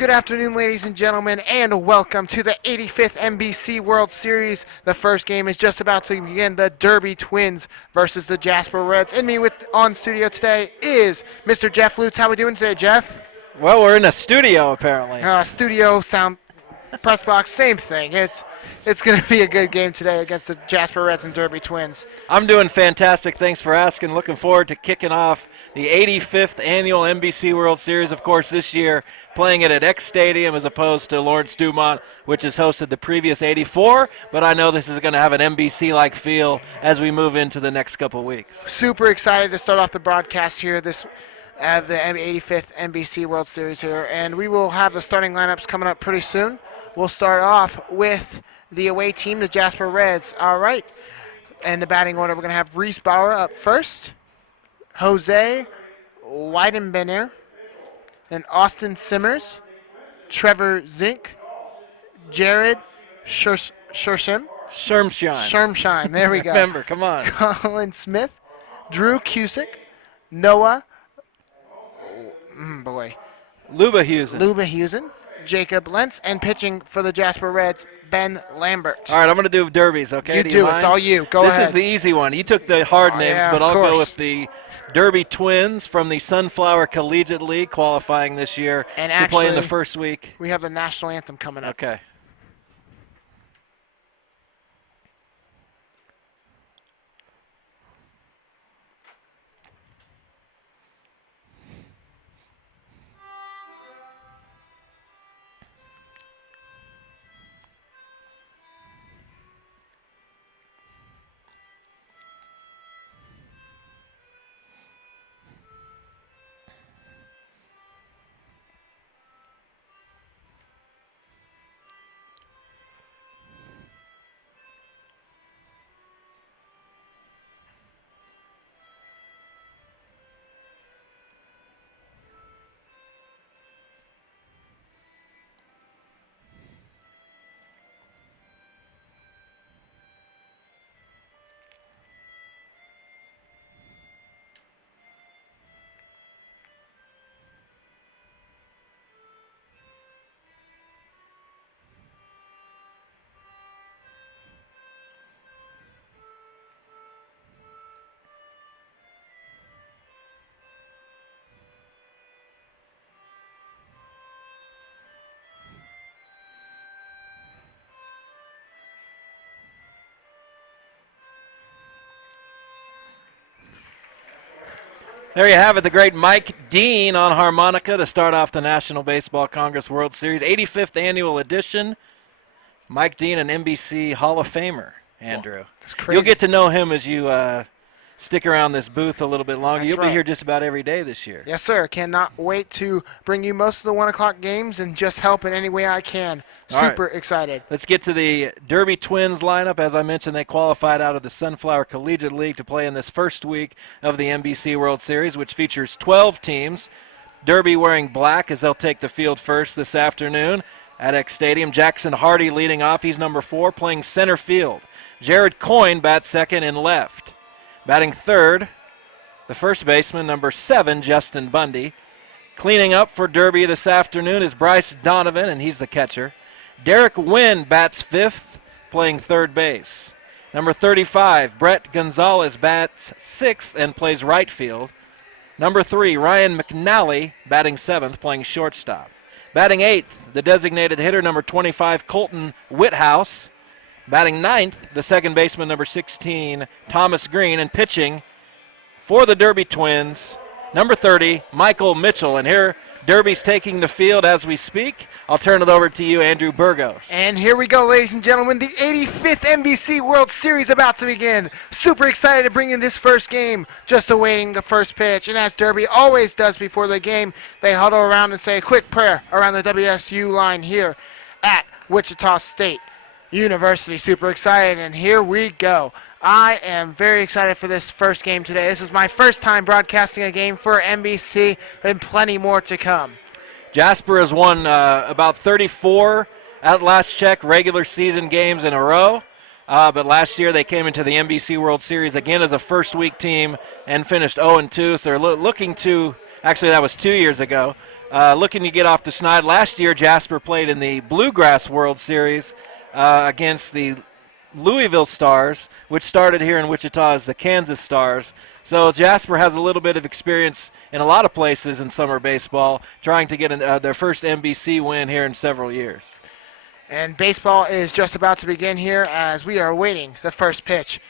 Good afternoon, ladies and gentlemen, and welcome to the 85th NBC World Series. The first game is just about to begin. The Derby Twins versus the Jasper Reds. And me on studio today is Mr. Jeff Lutz. How are we doing today, Jeff? Well, we're in a studio, apparently. Studio, sound, press box, same thing. It's going to be a good game today against the Jasper Reds and Derby Twins. I'm doing fantastic. Thanks for asking. Looking forward to kicking off the 85th annual NBC World Series. Of course, this year playing it at X Stadium as opposed to Lawrence Dumont, which has hosted the previous 84. But I know this is going to have an NBC-like feel as we move into the next couple weeks. Super excited to start off the broadcast here the 85th NBC World Series here. And we will have the starting lineups coming up pretty soon. We'll start off with the away team, the Jasper Reds. All right. And the batting order, we're going to have Reese Bauer up first, Jose Weidenbenner, then Austin Simmers, Trevor Zink, Jared Shersham. Shermshine. There we go. Remember, come on. Colin Smith, Drew Cusick, Noah, Luba Husen, Jacob Lentz, and pitching for the Jasper Reds, Ben Lambert. All right, I'm going to do derbies, okay? You do. It's all you. Go ahead. This is the easy one. You took the hard names, yeah, but I'll course. go with the Derby Twins from the Sunflower Collegiate League, qualifying this year and to play in the first week. We have the national anthem coming up. Okay. There you have it, the great Mike Dean on harmonica to start off the National Baseball Congress World Series, 85th annual edition. Mike Dean, an NBC Hall of Famer, Andrew. That's crazy. You'll get to know him as you stick around this booth a little bit longer. That's You'll right. be here just about every day this year. Yes, sir. Cannot wait to bring you most of the 1 o'clock games and just help in any way I can. Super excited. Let's get to the Derby Twins lineup. As I mentioned, they qualified out of the Sunflower Collegiate League to play in this first week of the NBC World Series, which features 12 teams. Derby wearing black as they'll take the field first this afternoon at X Stadium. Jackson Hardy leading off. He's number 4, playing center field. Jared Coyne bats second and left. Batting third, the first baseman, number 7, Justin Bundy. Cleaning up for Derby this afternoon is Bryce Donovan, and he's the catcher. Derek Wynn bats fifth, playing third base. Number 35, Brett Gonzalez bats sixth and plays right field. Number 3, Ryan McNally batting seventh, playing shortstop. Batting eighth, the designated hitter, number 25, Colton Whithouse. Batting ninth, the second baseman, number 16, Thomas Green. And pitching for the Derby Twins, number 30, Michael Mitchell. And here, Derby's taking the field as we speak. I'll turn it over to you, Andrew Burgos. And here we go, ladies and gentlemen. The 85th NBC World Series about to begin. Super excited to bring in this first game. Just awaiting the first pitch. And as Derby always does before the game, they huddle around and say a quick prayer around the WSU line here at Wichita State University. Super excited, and here we go. I am very excited for this first game today. This is my first time broadcasting a game for NBC, and plenty more to come. Jasper has won about 34 at last check regular season games in a row. But last year they came into the NBC World Series again as a first week team and finished 0-2. So they're looking to, actually that was 2 years ago, looking to get off the schneid. Last year, Jasper played in the Bluegrass World Series against the Louisville Stars, which started here in Wichita as the Kansas Stars. So Jasper has a little bit of experience in a lot of places in summer baseball, trying to get their first NBC win here in several years. And baseball is just about to begin here as we are awaiting the first pitch.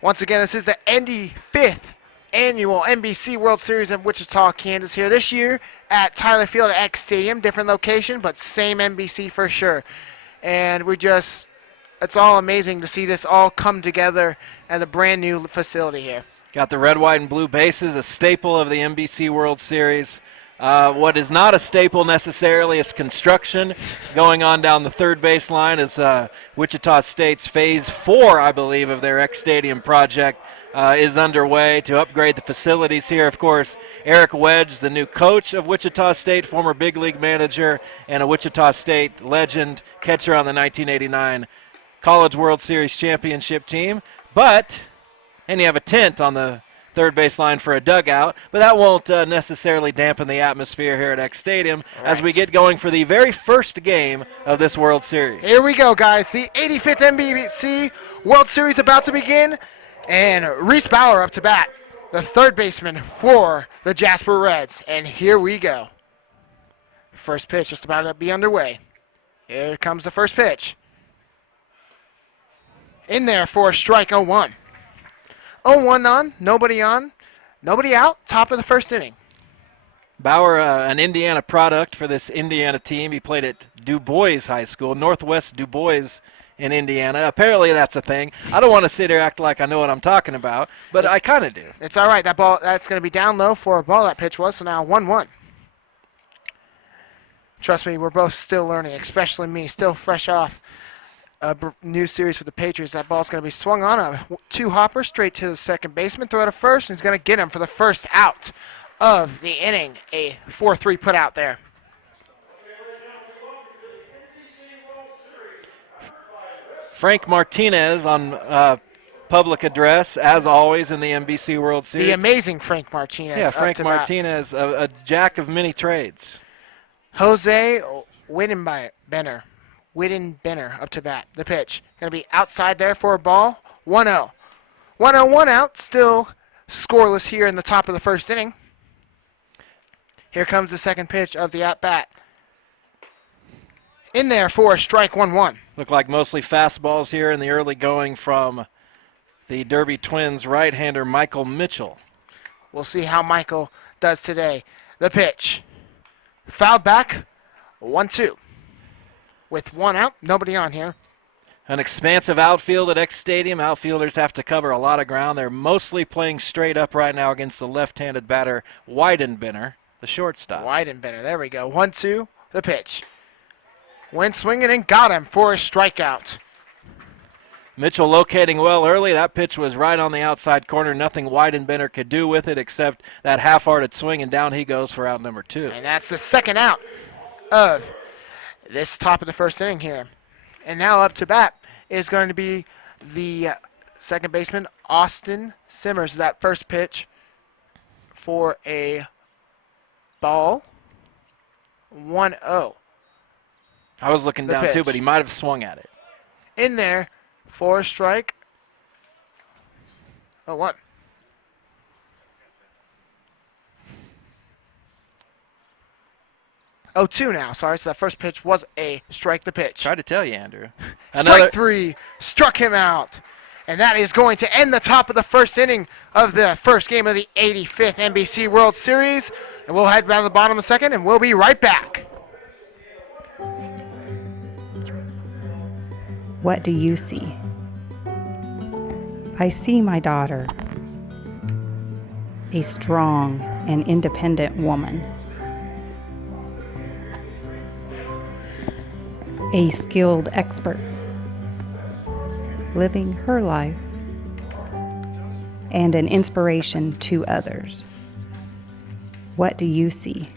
Once again, this is the 85th annual NBC World Series in Wichita, Kansas here this year at Tyler Field at X Stadium. Different location, but same NBC for sure. And it's all amazing to see this all come together at a brand new facility here. Got the red, white, and blue bases, a staple of the NBC World Series. What is not a staple necessarily is construction going on down the third base line as Wichita State's Phase 4, I believe, of their X Stadium project is underway to upgrade the facilities here. Of course, Eric Wedge, the new coach of Wichita State, former big league manager, and a Wichita State legend, catcher on the 1989 College World Series championship team. And you have a tent on the third base line for a dugout, but that won't necessarily dampen the atmosphere here at X Stadium as we get going for the very first game of this World Series. Here we go, guys. The 85th NBC World Series about to begin, and Reese Bauer up to bat, the third baseman for the Jasper Reds. And here we go. First pitch just about to be underway. Here comes the first pitch. In there for strike 0-1. 0-1 on, nobody out, top of the first inning. Bauer, an Indiana product for this Indiana team. He played at Du Bois High School, Northwest Du Bois in Indiana. Apparently that's a thing. I don't want to sit here act like I know what I'm talking about, but I kind of do. It's all right. That's going to be down low for a ball that pitch was, so now 1-1. Trust me, we're both still learning, especially me, still fresh off a new series for the Patriots. That ball's going to be swung on a two-hopper straight to the second baseman, throw it to first, and he's going to get him for the first out of the inning. A 4-3 put out there. Frank Martinez on public address, as always, in the NBC World Series. The amazing Frank Martinez. Yeah, Frank Martinez, a jack of many trades. Jose Wittenbenner up to bat. The pitch. Going to be outside there for a ball. 1-0. 1-0, 1 out. Still scoreless here in the top of the first inning. Here comes the second pitch of the at-bat. In there for a strike 1-1. Look like mostly fastballs here in the early going from the Derby Twins right-hander Michael Mitchell. We'll see how Michael does today. The pitch. Fouled back. 1-2. With 1 out, nobody on here. An expansive outfield at X Stadium. Outfielders have to cover a lot of ground. They're mostly playing straight up right now against the left-handed batter Weidenbenner, the shortstop. Weidenbenner, there we go. 1-2, the pitch. Went swinging and got him for a strikeout. Mitchell locating well early. That pitch was right on the outside corner. Nothing Weidenbenner could do with it except that half-hearted swing, and down he goes for out number 2. And that's the second out of this top of the first inning here. And now up to bat is going to be the second baseman, Austin Simmers. That first pitch for a ball. 1-0. I was looking down too, but he might have swung at it. In there for a strike. 0-1. 0-2 now, sorry. So that first pitch was a strike the pitch. Tried to tell you, Andrew. Strike 3, struck him out. And that is going to end the top of the first inning of the first game of the 85th NBC World Series. And we'll head down to the bottom of the second, and we'll be right back. What do you see? I see my daughter, a strong and independent woman, a skilled expert, living her life, and an inspiration to others. What do you see?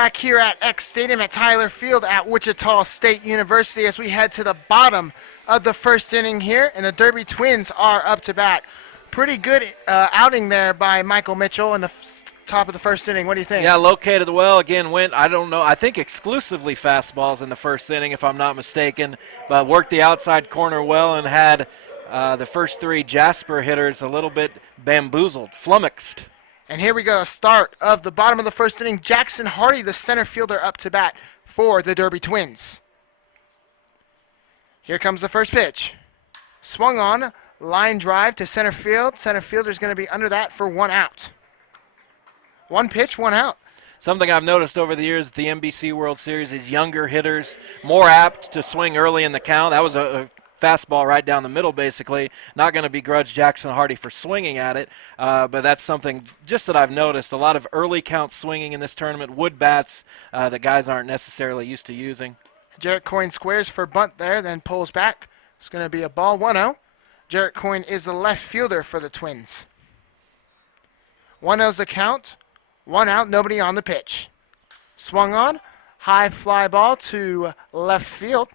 back here at X Stadium at Tyler Field at Wichita State University as we head to the bottom of the first inning here, and the Derby Twins are up to bat. Pretty good outing there by Michael Mitchell in the top of the first inning. What do you think? Yeah, located well. Again, went, I don't know, I think exclusively fastballs in the first inning, if I'm not mistaken, but worked the outside corner well and had the first three Jasper hitters a little bit bamboozled, flummoxed. And here we go, start of the bottom of the first inning. Jackson Hardy, the center fielder, up to bat for the Derby Twins. Here comes the first pitch. Swung on, line drive to center field. Center fielder's going to be under that for 1 out. 1 pitch, 1 out. Something I've noticed over the years at the NBC World Series is younger hitters more apt to swing early in the count. That was a fastball right down the middle, basically. Not going to begrudge Jackson Hardy for swinging at it, but that's something just that I've noticed. A lot of early count swinging in this tournament, wood bats that guys aren't necessarily used to using. Jarrett Coyne squares for bunt there, then pulls back. It's going to be a ball, 1-0. Jarrett Coyne is the left fielder for the Twins. 1-0's the count. 1 out, nobody on the pitch. Swung on, high fly ball to left field.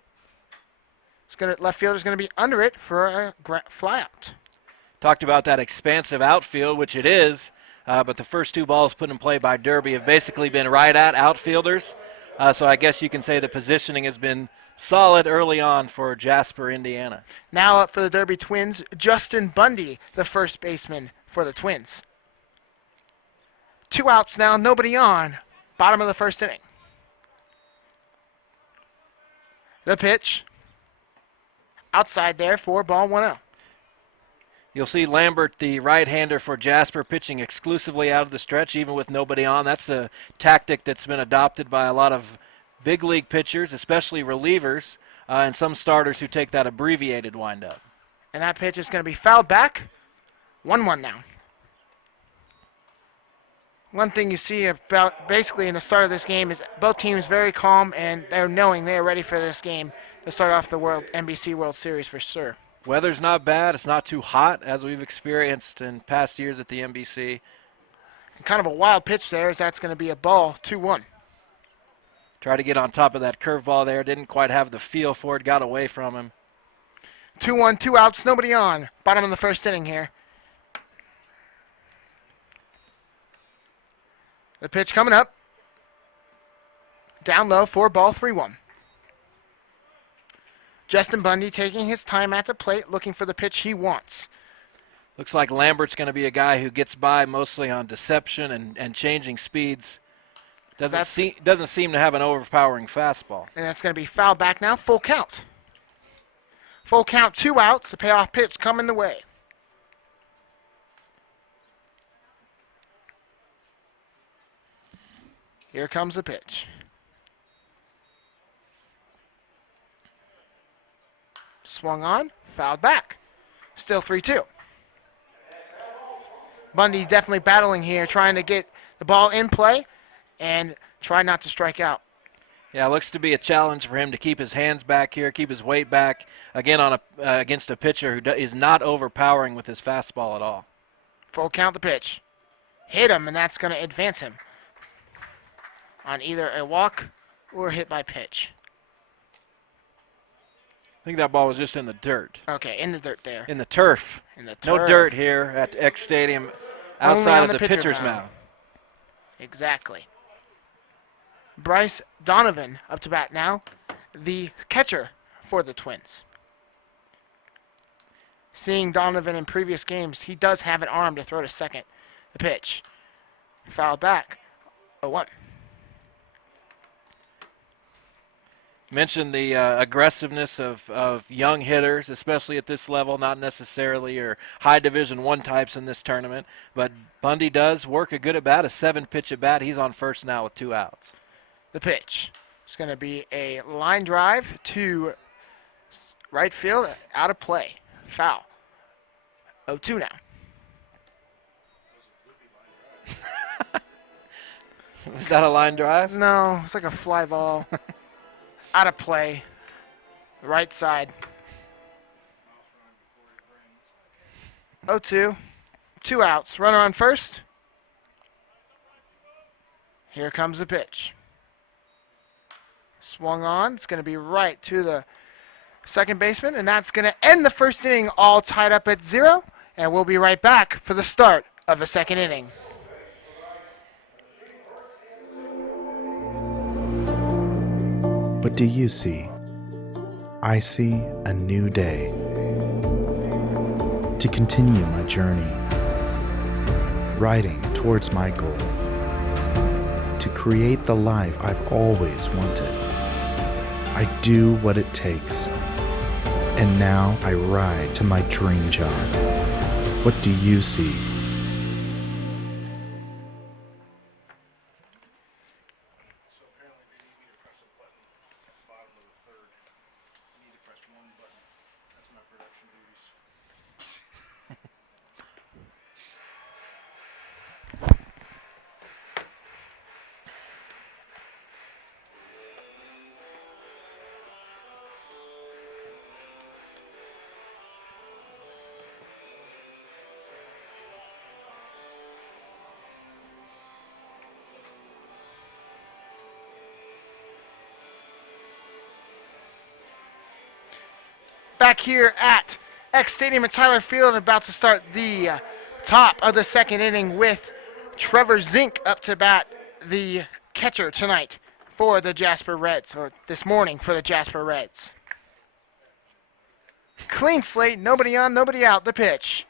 Left fielder's going to be under it for a fly out. Talked about that expansive outfield, which it is, but the first 2 balls put in play by Derby have basically been right at outfielders. So I guess you can say the positioning has been solid early on for Jasper, Indiana. Now up for the Derby Twins, Justin Bundy, the first baseman for the Twins. 2 outs now, nobody on. Bottom of the first inning. The pitch. Outside there for ball, 1-0. You'll see Lambert, the right-hander for Jasper, pitching exclusively out of the stretch, even with nobody on. That's a tactic that's been adopted by a lot of big league pitchers, especially relievers, and some starters who take that abbreviated windup. And that pitch is going to be fouled back. 1-1 now. One thing you see about basically in the start of this game is both teams very calm, and they're knowing they're ready for this game to start off the NBC World Series for sure. Weather's not bad. It's not too hot, as we've experienced in past years at the NBC. And kind of a wild pitch there, as that's going to be a ball, 2-1. Tried to get on top of that curveball there. Didn't quite have the feel for it. Got away from him. 2-1, 2 outs, nobody on. Bottom of the first inning here. The pitch coming up. Down low for ball, 3-1. Justin Bundy taking his time at the plate, looking for the pitch he wants. Looks like Lambert's going to be a guy who gets by mostly on deception and changing speeds. Doesn't seem to have an overpowering fastball. And that's going to be fouled back now. Full count. Full count, 2 outs. The payoff pitch coming the way. Here comes the pitch. Swung on, fouled back. Still 3-2. Bundy definitely battling here, trying to get the ball in play and try not to strike out. Yeah, it looks to be a challenge for him to keep his hands back here, keep his weight back, again on against a pitcher who is not overpowering with his fastball at all. Full count the pitch. Hit him, and that's going to advance him on either a walk or a hit by pitch. I think that ball was just in the dirt. Okay, in the dirt there. In the turf. In the No turf. dirt here at X Stadium outside of the pitcher's mound. Exactly. Bryce Donovan up to bat now, the catcher for the Twins. Seeing Donovan in previous games, he does have an arm to throw to second. The pitch. Fouled back. 0-1. Mentioned the aggressiveness of young hitters, especially at this level, not necessarily your high Division I types in this tournament. But Bundy does work a good at-bat, a 7-pitch at-bat. He's on first now with 2 outs. The pitch. It's going to be a line drive to right field, out of play. Foul. 0-2 now. Was that a line drive? No, it's like a fly ball. Out of play. Right side. 0-2. 2 outs. Runner on first. Here comes the pitch. Swung on. It's going to be right to the second baseman, and that's going to end the first inning all tied up at 0. And we'll be right back for the start of the second inning. What do you see? I see a new day. To continue my journey, riding towards my goal. To create the life I've always wanted. I do what it takes. And now I ride to my dream job. What do you see? Back here at X Stadium at Tyler Field, about to start the top of the second inning with Trevor Zink up to bat, the catcher tonight for the Jasper Reds, or this morning for the Jasper Reds. Clean slate, nobody on, nobody out. The pitch.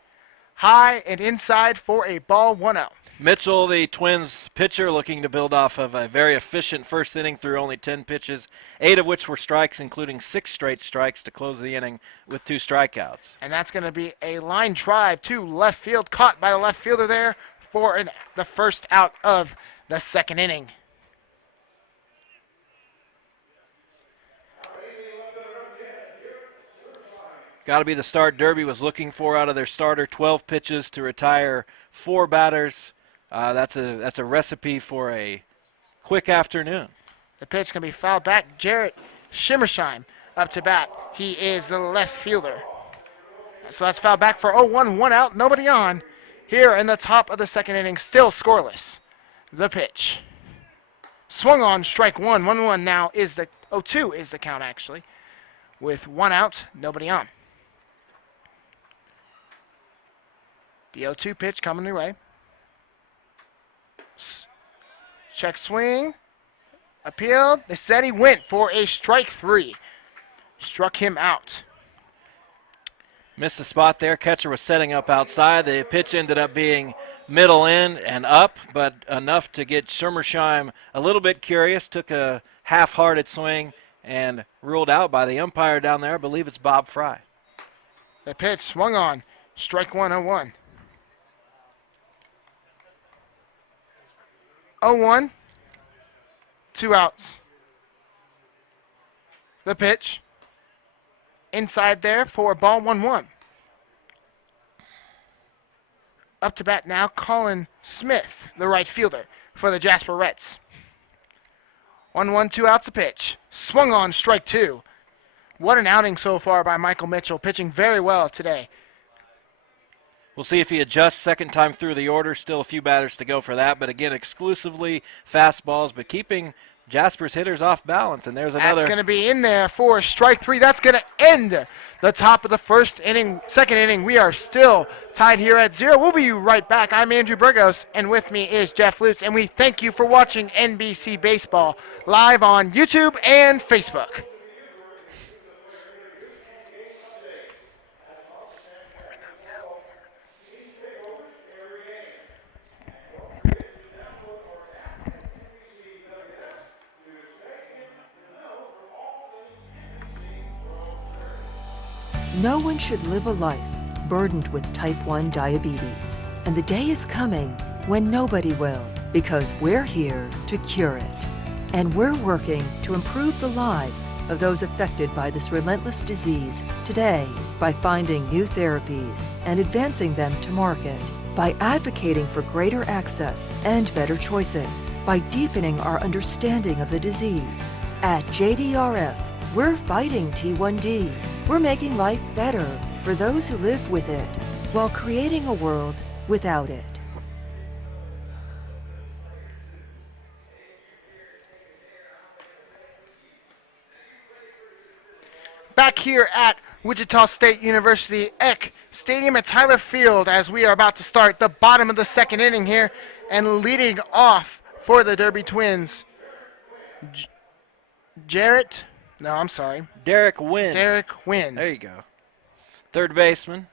High and inside for a ball, 1-0. Mitchell, the Twins pitcher, looking to build off of a very efficient first inning through only 10 pitches, 8 of which were strikes, including 6 straight strikes to close the inning with 2 strikeouts. And that's going to be a line drive to left field, caught by the left fielder there for the first out of the second inning. Got to be the start Derby was looking for out of their starter. 12 pitches to retire 4 batters. That's a recipe for a quick afternoon. The pitch can be fouled back. Jarrett Schimmersheim up to bat. He is the left fielder. So that's fouled back for 0-1, 1 out, nobody on. Here in the top of the second inning, still scoreless. The pitch. Swung on, strike 1, 1-1 now is the 0-2 is the count actually. With 1 out, nobody on. The 0-2 pitch coming their way. Check swing. Appealed. They said he went for a strike 3. Struck him out. Missed the spot there. Catcher was setting up outside. The pitch ended up being middle in and up, but enough to get Schimmersheim a little bit curious. Took a half-hearted swing and ruled out by the umpire down there. I believe it's Bob Fry. The pitch swung on. Strike 1, 0-1. 0-1. 2 outs. The pitch. Inside there for a ball, 1-1. Up to bat now, Colin Smith, the right fielder for the Jasper Reds. 1-1, 2 outs, a pitch. Swung on, strike 2. What an outing so far by Michael Mitchell, pitching very well today. We'll see if he adjusts second time through the order. Still a few batters to go for that, but again, exclusively fastballs, but keeping Jasper's hitters off balance. And there's another. That's going to be in there for strike 3. That's going to end the top of the first inning. Second inning, we are still tied here at 0. We'll be right back. I'm Andrew Burgos, and with me is Jeff Lutz, and we thank you for watching NBC Baseball live on YouTube and Facebook. No one should live a life burdened with type 1 diabetes. And the day is coming when nobody will, because we're here to cure it. And we're working to improve the lives of those affected by this relentless disease today by finding new therapies and advancing them to market, by advocating for greater access and better choices, by deepening our understanding of the disease. At JDRF, we're fighting T1D. We're making life better for those who live with it, while creating a world without it. Back here at Wichita State University Eck Stadium at Tyler Field as we are about to start the bottom of the second inning here, and leading off for the Derby Twins, Derek Wynn. Derek Wynn. There you go. Third baseman.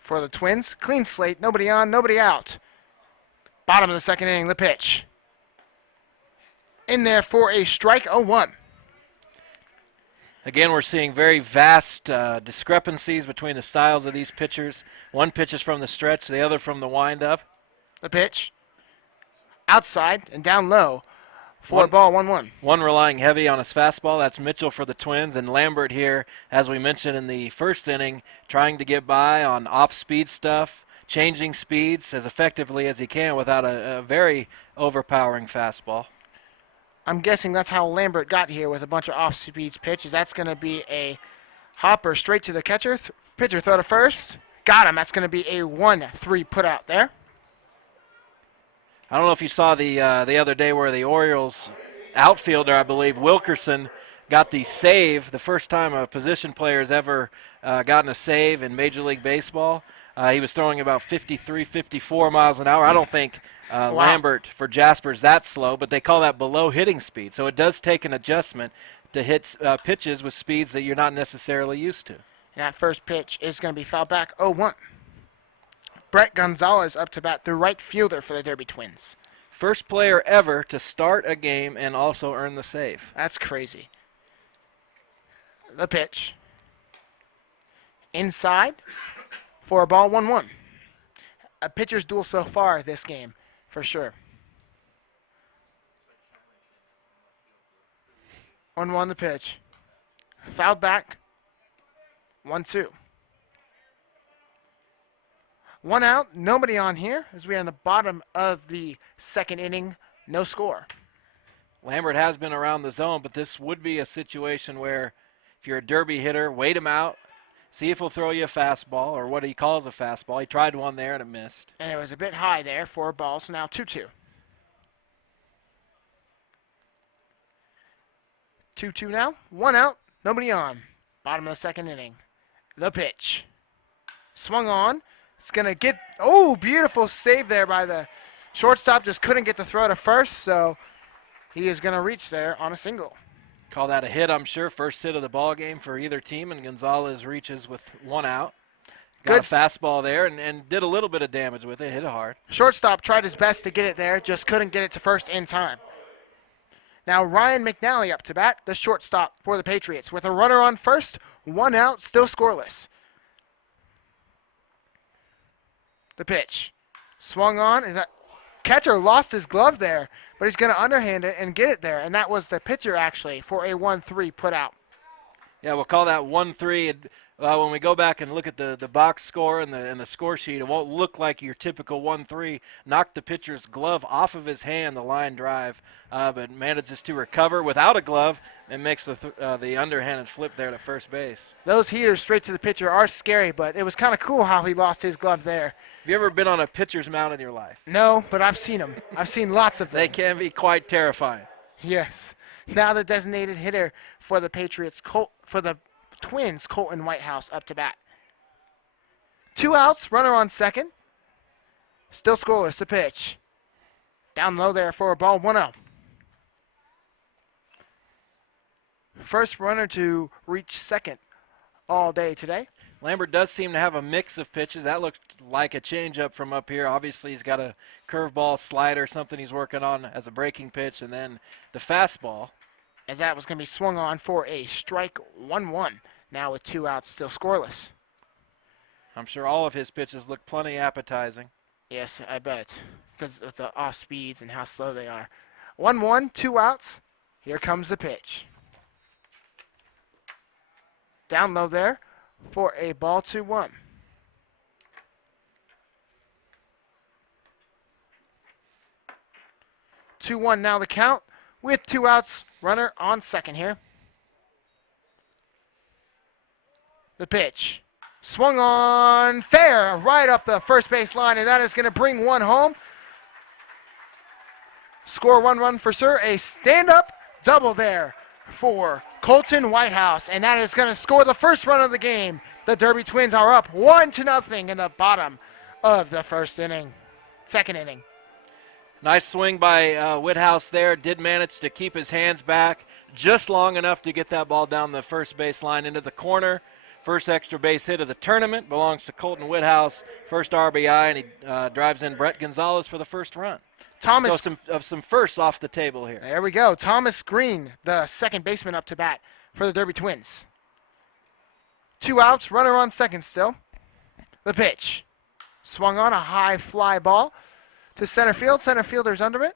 For the Twins, clean slate, nobody on, nobody out. Bottom of the second inning, the pitch. In there for a strike, 0-1. Again, we're seeing very vast discrepancies between the styles of these pitchers. One pitches from the stretch, the other from the windup. The pitch. Outside and down low for a ball, 1-1. One relying heavy on his fastball. That's Mitchell for the Twins. And Lambert here, as we mentioned in the first inning, trying to get by on off-speed stuff, changing speeds as effectively as he can without a very overpowering fastball. I'm guessing that's how Lambert got here with a bunch of off-speed pitches. That's going to be a hopper straight to the catcher. Pitcher throw to first. Got him. That's going to be a 1-3 put out there. I don't know if you saw the other day where the Orioles outfielder, I believe, Wilkerson, got the save, the first time a position player has ever gotten a save in Major League Baseball. He was throwing about 53, 54 miles an hour. I don't think Wow. Lambert for Jasper's that slow, but they call that below hitting speed. So it does take an adjustment to hit pitches with speeds that you're not necessarily used to. And that first pitch is going to be fouled back, 0-1. Brett Gonzalez up to bat, the right fielder for the Derby Twins. First player ever to start a game and also earn the save. That's crazy. The pitch. Inside for a ball, 1-1. A pitcher's duel so far this game, for sure. 1-1 the pitch. Fouled back. 1-2. One out, nobody on here as we are on the bottom of the second inning, no score. Lambert has been around the zone, but this would be a situation where if you're a Derby hitter, wait him out, see if he'll throw you a fastball, or what he calls a fastball. He tried one there and it missed. And it was a bit high there for a ball, so now 2-2. 2-2 now, one out, nobody on. Bottom of the second inning. The pitch. Swung on. It's going to get, oh, beautiful save there by the shortstop. Just couldn't get the throw to first, so he is going to reach there on a single. Call that a hit, I'm sure. First hit of the ball game for either team, and Gonzalez reaches with one out. Got Good. a fastball there and did a little bit of damage with it. Hit it hard. Shortstop tried his best to get it there, just couldn't get it to first in time. Now Ryan McNally up to bat, the shortstop for the Patriots, with a runner on first, one out, still scoreless. The pitch. Swung on. And that catcher lost his glove there, but he's going to underhand it and get it there. And that was the pitcher, actually, for a 1-3 put out. Yeah, we'll call that 1-3. When we go back and look at the box score and the score sheet, it won't look like your typical 1-3. Knocked the pitcher's glove off of his hand, the line drive, but manages to recover without a glove and makes the underhanded flip there to first base. Those heaters straight to the pitcher are scary, but it was kind of cool how he lost his glove there. Have you ever been on a pitcher's mound in your life? No, but I've seen them. I've seen lots of them. They can be quite terrifying. Yes. Now the designated hitter for the Patriots, for the Twins, Colton Whitehouse up to bat. 2 outs, runner on second. Still scoreless, the pitch. Down low there for a ball, 1-0. First runner to reach second all day today. Lambert does seem to have a mix of pitches. That looked like a changeup from up here. Obviously, he's got a curveball, slider, something he's working on as a breaking pitch, and then the fastball. As that was going to be swung on for a strike, 1-1. Now with 2 outs, still scoreless. I'm sure all of his pitches look plenty appetizing. Yes, I bet, because of the off speeds and how slow they are. 1-1, 2 outs. Here comes the pitch. Down low there for a ball, 2-1. Now the count with 2 outs, runner on second here. The pitch. Swung on, fair, right up the first base line, and that is going to bring one home. Score 1 run for sure. A stand-up double there for Colton Whitehouse, and that is going to score the first run of the game. The Derby Twins are up 1-0 in the bottom of the second inning. Nice swing by Whithouse there. Did manage to keep his hands back just long enough to get that ball down the first base line into the corner. First extra base hit of the tournament belongs to Colton Whithouse. First RBI, and he drives in Brett Gonzalez for the first run. Thomas, So some firsts off the table here. there we go. Thomas Green, the second baseman, up to bat for the Derby Twins. 2 outs, runner on second still. The pitch. Swung on a high fly ball to center field. Center fielder's under it.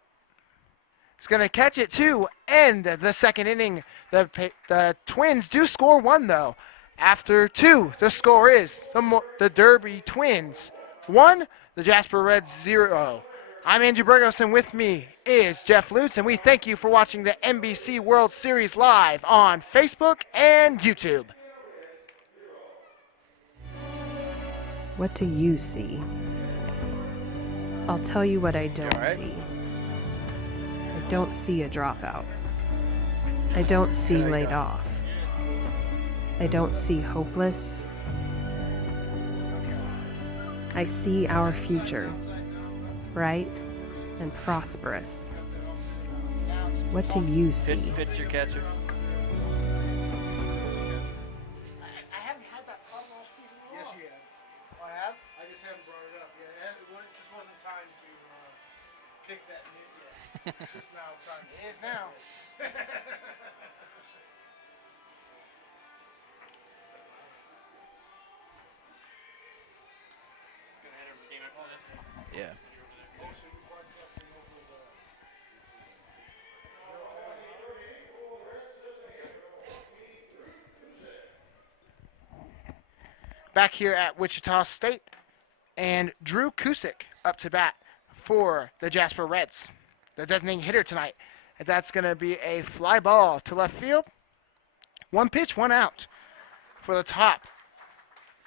He's going to catch it to end the second inning. The Twins do score 1, though. After 2, the score is the Derby Twins 1, the Jasper Reds 0. I'm Andrew Burgos, and with me is Jeff Lutz, and we thank you for watching the NBC World Series live on Facebook and YouTube. What do you see? I'll tell you what I don't all right? see. I don't see a dropout. I don't see laid off. I don't see hopeless. I see our future, bright and prosperous. What do you see? Pitch your catcher. I haven't had that problem all season long. Yes, you have. Oh, I have? I just haven't brought it up yet. It just wasn't time to pick that nit yet. It's just now time. It is now. Yeah. Back here at Wichita State, and Drew Kusick up to bat for the Jasper Reds, the designating hitter tonight. And that's going to be a fly ball to left field. 1 pitch, 1 out for the top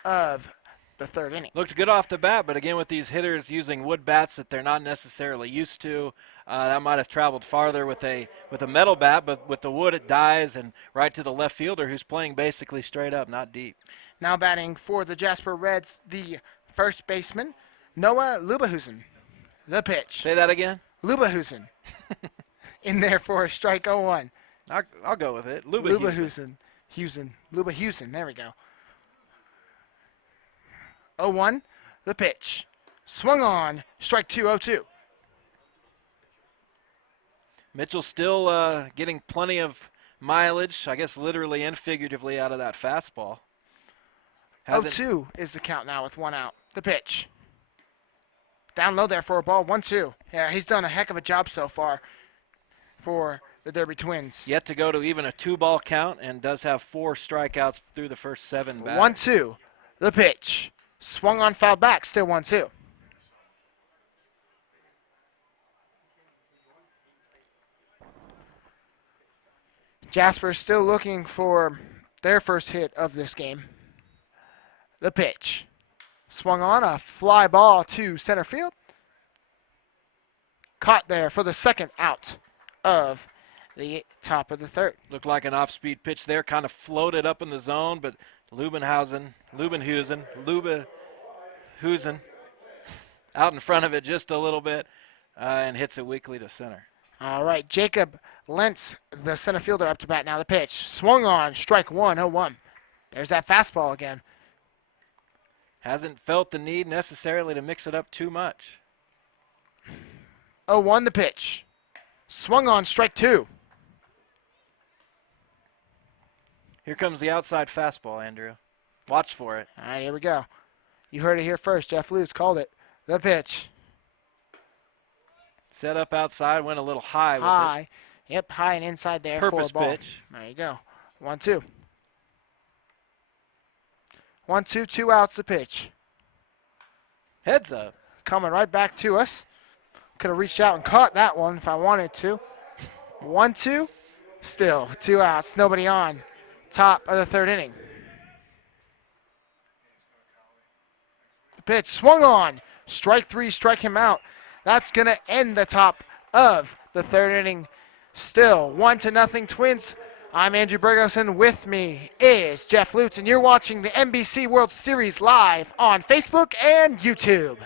of the third inning. Looked good off the bat, but again, with these hitters using wood bats that they're not necessarily used to, that might have traveled farther with a metal bat, but with the wood it dies and right to the left fielder who's playing basically straight up, not deep. Now batting for the Jasper Reds, the first baseman, Noah Lubahusen. The pitch. Say that again? Lubahusen. In there for a strike 0-1. I'll go with it. Lubahusen. Lubahusen. There we go. 0-1. The pitch. Swung on. Strike 2, 0-2. Mitchell still getting plenty of mileage, I guess literally and figuratively, out of that fastball. 0-2 is the count now with 1 out. The pitch. Down low there for a ball. 1-2. Yeah, he's done a heck of a job so far for the Derby Twins. Yet to go to even a 2-ball count and does have 4 strikeouts through the first 7 batters. 1-2. The pitch. Swung on, fouled back. Still 1-2. Jasper still looking for their first hit of this game. The pitch. Swung on, a fly ball to center field. Caught there for the second out of the top of the third. Looked like an off-speed pitch there, kind of floated up in the zone, but Lubenhusen out in front of it just a little bit and hits it weakly to center. All right, Jacob Lentz, the center fielder, up to bat now. The pitch. Swung on, strike 1, 0-1. There's that fastball again. Hasn't felt the need necessarily to mix it up too much. 0-1 the pitch. Swung on, strike 2. Here comes the outside fastball, Andrew. Watch for it. All right, here we go. You heard it here first. Jeff Lutz called it. The pitch. Set up outside, went a little high with High. Yep, high and inside there Purpose for a ball. pitch. There you go. 1-2. 1-2, 2 outs the pitch. it. Heads up. Coming right back to us. Could have reached out and caught that one if I wanted to. 1-2. Still 2 outs. Nobody on. Top of the third inning. The pitch swung on. Strike 3, strike him out. That's going to end the top of the third inning. Still 1-0 Twins I'm Andrew Burgos, and with me is Jeff Lutz, and you're watching the NBC World Series live on Facebook and YouTube.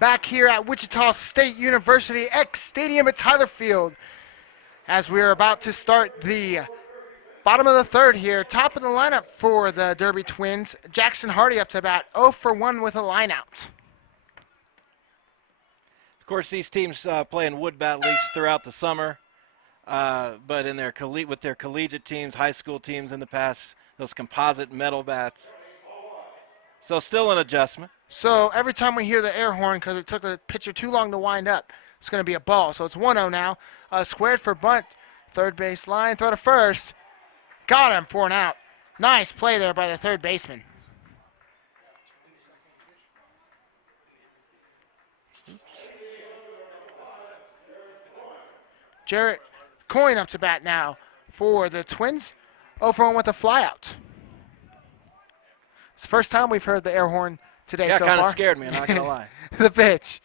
Back here at Wichita State University X Stadium at Tyler Field, as we're about to start the bottom of the third here. Top of the lineup for the Derby Twins. Jackson Hardy up to bat, 0 for 1 with a lineout. Of course, these teams play in wood bat leagues throughout the summer, but in their with their collegiate teams, high school teams in the past, those composite metal bats. So still an adjustment. So every time we hear the air horn, because it took the pitcher too long to wind up, it's going to be a ball. So it's 1-0 now. Squared for bunt. Third base line. Throw to first. Got him for an out. Nice play there by the third baseman. Jarrett Coyne up to bat now for the Twins. 0 for 1 with a flyout. It's the first time we've heard the air horn today so far. Yeah, kind of scared me, I'm not going to lie. The pitch.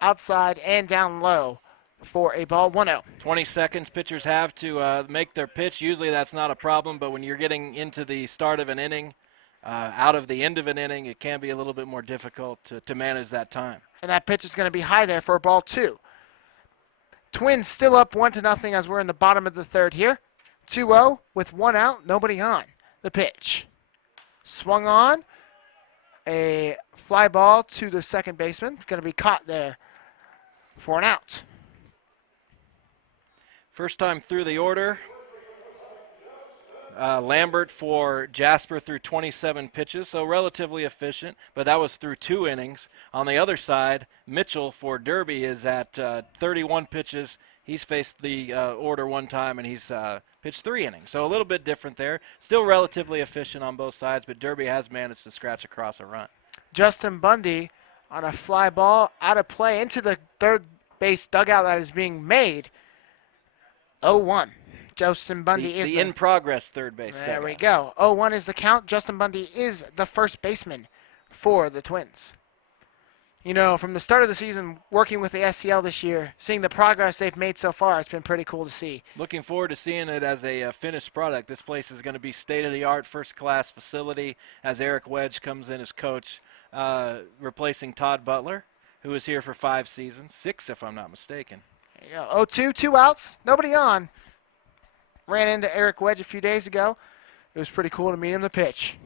Outside and down low for a ball, 1-0. 20 seconds pitchers have to make their pitch. Usually that's not a problem, but when you're getting into the start of an inning, out of the end of an inning, it can be a little bit more difficult to manage that time. And that pitch is going to be high there for a ball 2. Twins still up 1-0 as we're in the bottom of the third here. 2-0 with 1 out, nobody on. The pitch. Swung on. A fly ball to the second baseman. Going to be caught there for an out. First time through the order. Lambert for Jasper through 27 pitches, so relatively efficient, but that was through 2 innings. On the other side, Mitchell for Derby is at 31 pitches. He's faced the order 1 time, and he's pitched 3 innings, so a little bit different there. Still relatively efficient on both sides, but Derby has managed to scratch across a run. Justin Bundy on a fly ball out of play into the third base dugout that is being made. 0-1. Justin Bundy is the in-progress third base. There we go. 0-1 is the count. Justin Bundy is the first baseman for the Twins. You know, from the start of the season, working with the SCL this year, seeing the progress they've made so far, it's been pretty cool to see. Looking forward to seeing it as a finished product. This place is going to be state-of-the-art, first-class facility as Eric Wedge comes in as coach, replacing Todd Butler, who was here for 5 seasons, 6 if I'm not mistaken. There you go. 0-2, 2 outs, nobody on. Ran into Eric Wedge a few days ago. It was pretty cool to meet him. The pitch.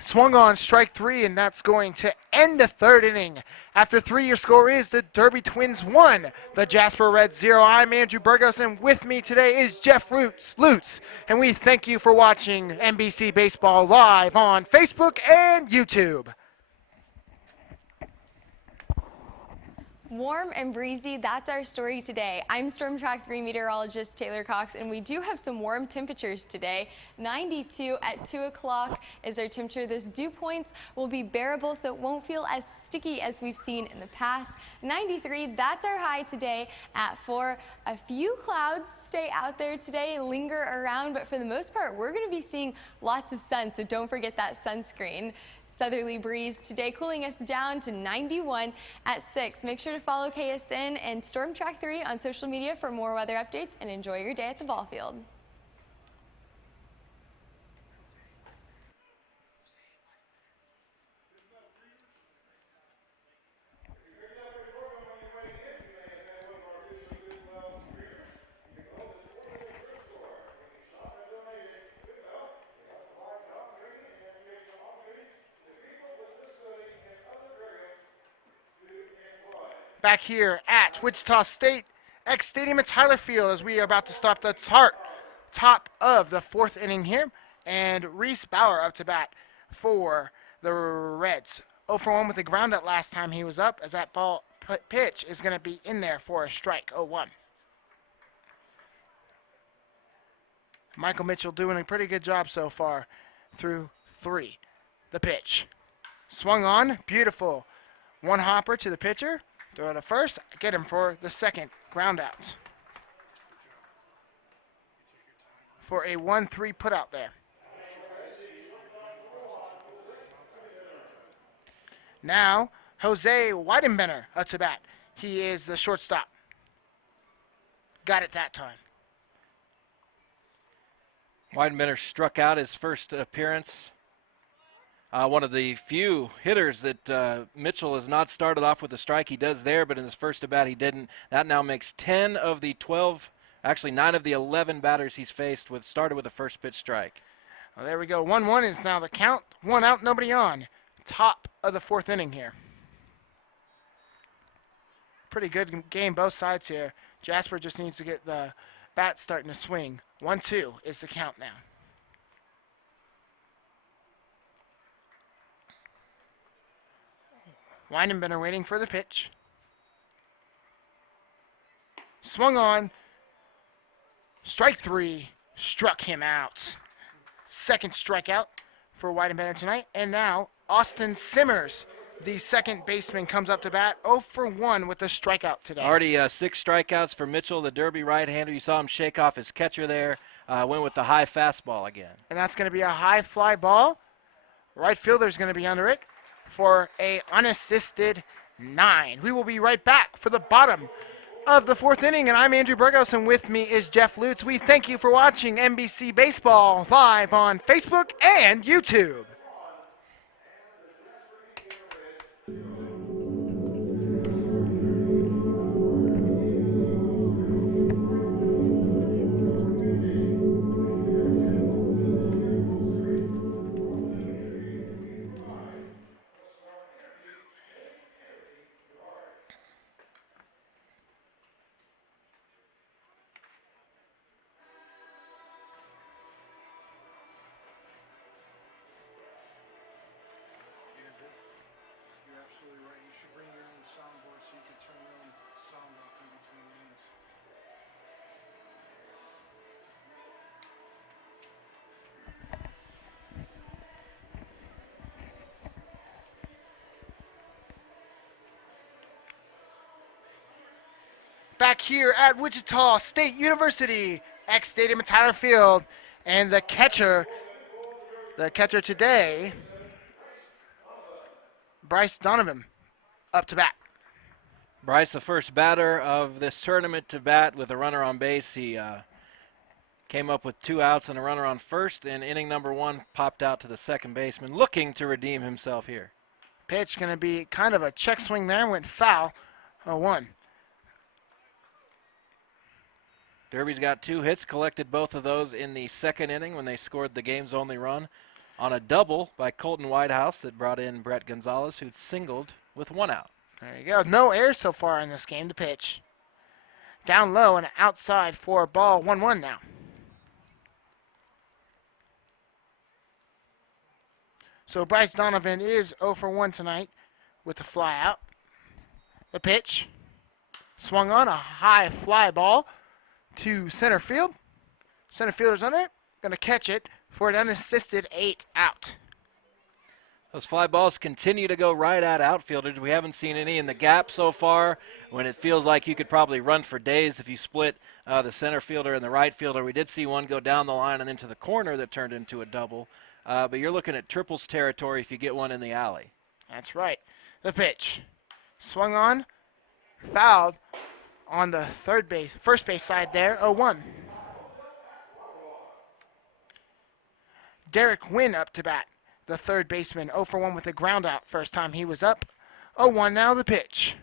Swung on, strike 3, and that's going to end the third inning. After 3, your score is the Derby Twins 1, the Jasper Reds 0. I'm Andrew Burgos, and with me today is Jeff Lutz, and we thank you for watching NBC Baseball live on Facebook and YouTube. Warm and breezy, that's our story today. I'm Storm Track 3 meteorologist Taylor Cox, and we do have some warm temperatures today. 92 at 2 o'clock is our temperature. Those dew points will be bearable, so it won't feel as sticky as we've seen in the past. 93, that's our high today at 4. A few clouds stay out there today, linger around, but for the most part, we're going to be seeing lots of sun, so don't forget that sunscreen. Southerly breeze today cooling us down to 91 at 6. Make sure to follow KSN and Storm Track 3 on social media for more weather updates, and enjoy your day at the ball field. back here at Wichita State X Stadium at Tyler Field as we are about to start the top of the fourth inning here. And Reese Bauer up to bat for the Reds. 0 for 1 with the ground out last time he was up, as that ball pitch is going to be in there for a strike. 0-1. Michael Mitchell doing a pretty good job so far through 3. The pitch. Swung on. Beautiful. One hopper to the pitcher. Throw to first. Get him for the second ground out. For a 1-3 put out there. Now, Jose Weidenbender up to bat. He is the shortstop. Got it that time. Weidenbender struck out his first appearance. One of the few hitters that Mitchell has not started off with a strike. He does there, but in his first at bat he didn't. That now makes 10 of the 12, actually 9 of the 11 batters he's faced with started with a first pitch strike. Well, there we go. 1-1 is now the count. 1 out, nobody on. Top of the fourth inning here. Pretty good game both sides here. Jasper just needs to get the bat starting to swing. 1-2 is the count now. Weidenbender waiting for the pitch. Swung on. Strike 3. Struck him out. Second strikeout for Weidenbender tonight. And now Austin Simmers, the second baseman, comes up to bat. 0 for 1 with the strikeout today. Already 6 strikeouts for Mitchell, the Derby right-hander. You saw him shake off his catcher there. Went with the high fastball again. And that's going to be a high fly ball. Right fielder's going to be under it for a unassisted 9. We will be right back for the bottom of the fourth inning, and I'm Andrew Burgos, and with me is Jeff Lutz. We thank you for watching NBC Baseball live on Facebook and YouTube. Back here at Wichita State University, X Stadium at Tyler Field, and the catcher today, Bryce Donovan, up to bat. Bryce, the first batter of this tournament to bat with a runner on base. He came up with 2 outs and a runner on first, and inning number 1 popped out to the second baseman, looking to redeem himself here. Pitch going to be kind of a check swing there, went foul, 0-1. Derby's got 2 hits, collected both of those in the second inning when they scored the game's only run on a double by Colton Whitehouse that brought in Brett Gonzalez, who singled with 1 out. There you go. No errors so far in this game to pitch. Down low and outside for a ball. 1-1 now. So Bryce Donovan is 0 for 1 tonight with the fly out. The pitch. Swung on a high fly ball to center field. Center fielder's under it. Going to catch it for an unassisted 8 out. Those fly balls continue to go right at outfielders. We haven't seen any in the gap so far when it feels like you could probably run for days if you split the center fielder and the right fielder. We did see one go down the line and into the corner that turned into a double. But you're looking at triples territory if you get one in the alley. That's right. The pitch. Swung on. Fouled on the first base side there. 0-1. Derek Wynn up to bat. The third baseman, 0 for 1 with a ground out. First time he was up. 0-1 now the pitch.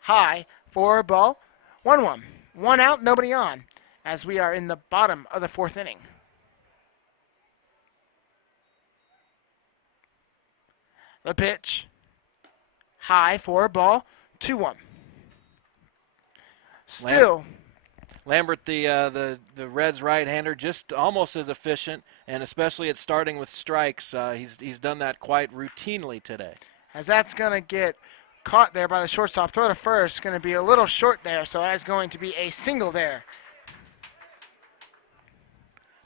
High for a ball. 1-1. 1 out, nobody on, as we are in the bottom of the fourth inning. The pitch. High for a ball 2-1. Still, Lambert, the Reds' right-hander, just almost as efficient, and especially at starting with strikes. He's done that quite routinely today. as that's going to get caught there by the shortstop. Throw to first, going to be a little short there, so that's going to be a single there.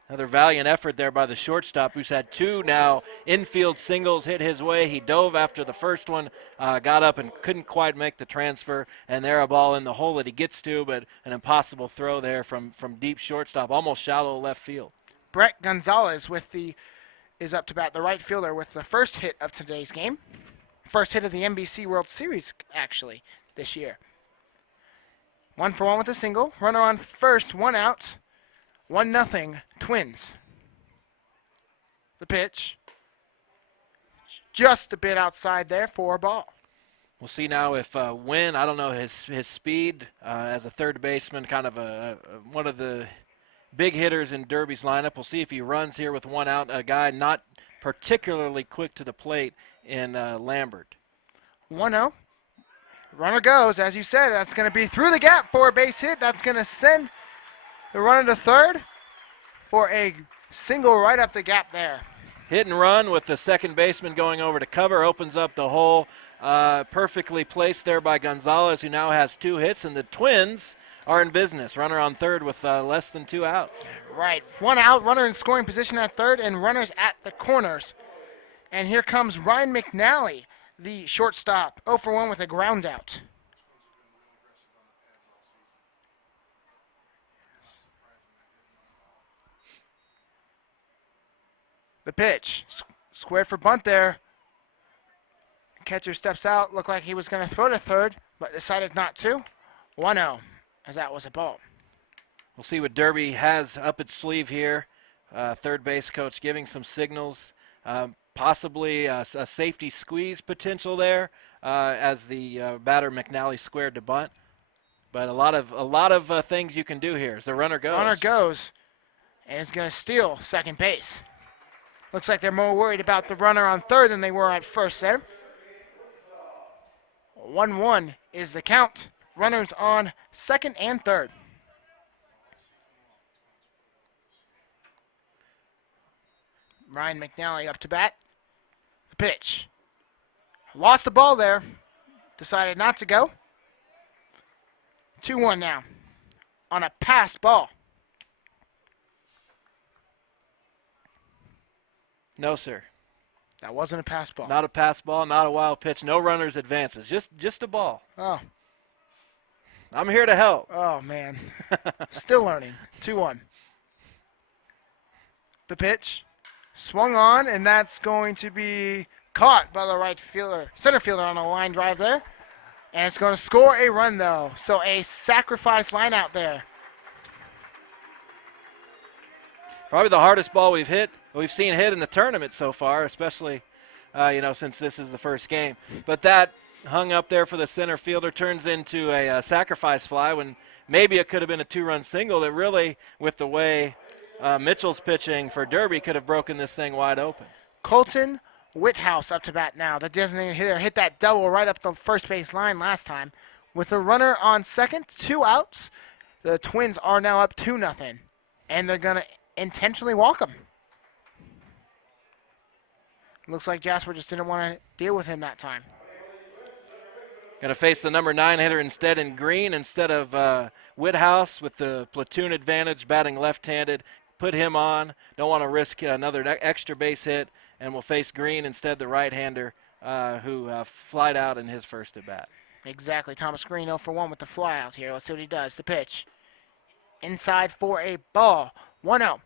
Another valiant effort there by the shortstop, who's had 2 now infield singles hit his way. He dove after the first one, got up and couldn't quite make the transfer, and there a ball in the hole that he gets to, but an impossible throw there from deep shortstop, almost shallow left field. Brett Gonzalez is up to bat, the right fielder, with the first hit of today's game. First hit of the NBC World Series, actually, this year. 1-for-1 with a single. Runner on first, 1 out. 1-0, Twins. The pitch. Just a bit outside there for a ball. We'll see now if Wynn, I don't know his speed as a third baseman, kind of one of the big hitters in Derby's lineup. We'll see if he runs here with 1 out, a guy not particularly quick to the plate in Lambert. 1-0. Runner goes, as you said, that's going to be through the gap for a base hit. That's going to send the runner to third for a single right up the gap there. Hit and run with the second baseman going over to cover, opens up the hole. Perfectly placed there by Gonzalez, who now has 2 hits, and the Twins are in business. Runner on third with less than 2 outs. Right, 1 out, runner in scoring position at third, and runners at the corners. And here comes Ryan McNally, the shortstop, 0-for-1 with a ground out. The pitch, squared for bunt there. Catcher steps out, looked like he was going to throw to third, but decided not to. 1-0, as that was a ball. We'll see what Derby has up its sleeve here. Third base coach giving some signals, possibly a safety squeeze potential there as the batter McNally squared to bunt. But a lot of things you can do here as the runner goes. Runner goes, and is going to steal second base. Looks like they're more worried about the runner on third than they were at first there. 1-1 is the count. Runners on second and third. Ryan McNally up to bat. The pitch. Lost the ball there. Decided not to go. 2-1 now on a passed ball. No, sir. That wasn't a pass ball. Not a pass ball, not a wild pitch. No runners advances. Just a ball. Oh. I'm here to help. Oh, man. Still learning. 2-1. The pitch. Swung on, and that's going to be caught by the right fielder, center fielder on a line drive there. And it's going to score a run, though. So a sacrifice line out there. Probably the hardest ball we've seen hit in the tournament so far, especially, since this is the first game. But that hung up there for the center fielder turns into a sacrifice fly when maybe it could have been a 2-run single that really, with the way Mitchell's pitching for Derby, could have broken this thing wide open. Colton Whithouse up to bat now. The designated hitter hit that double right up the first base line last time. With a runner on second, 2 outs, the Twins are now up 2-0. And they're going to intentionally walk him. Looks like Jasper just didn't want to deal with him that time. Going to face the number 9 hitter instead in green instead of Whithouse with the platoon advantage, batting left-handed. Put him on. Don't want to risk another extra base hit, and will face Green instead, the right-hander who flied out in his first at-bat. Exactly. Thomas Green 0-for-1 with the fly out here. Let's see what he does. The pitch. Inside for a ball. 1-0.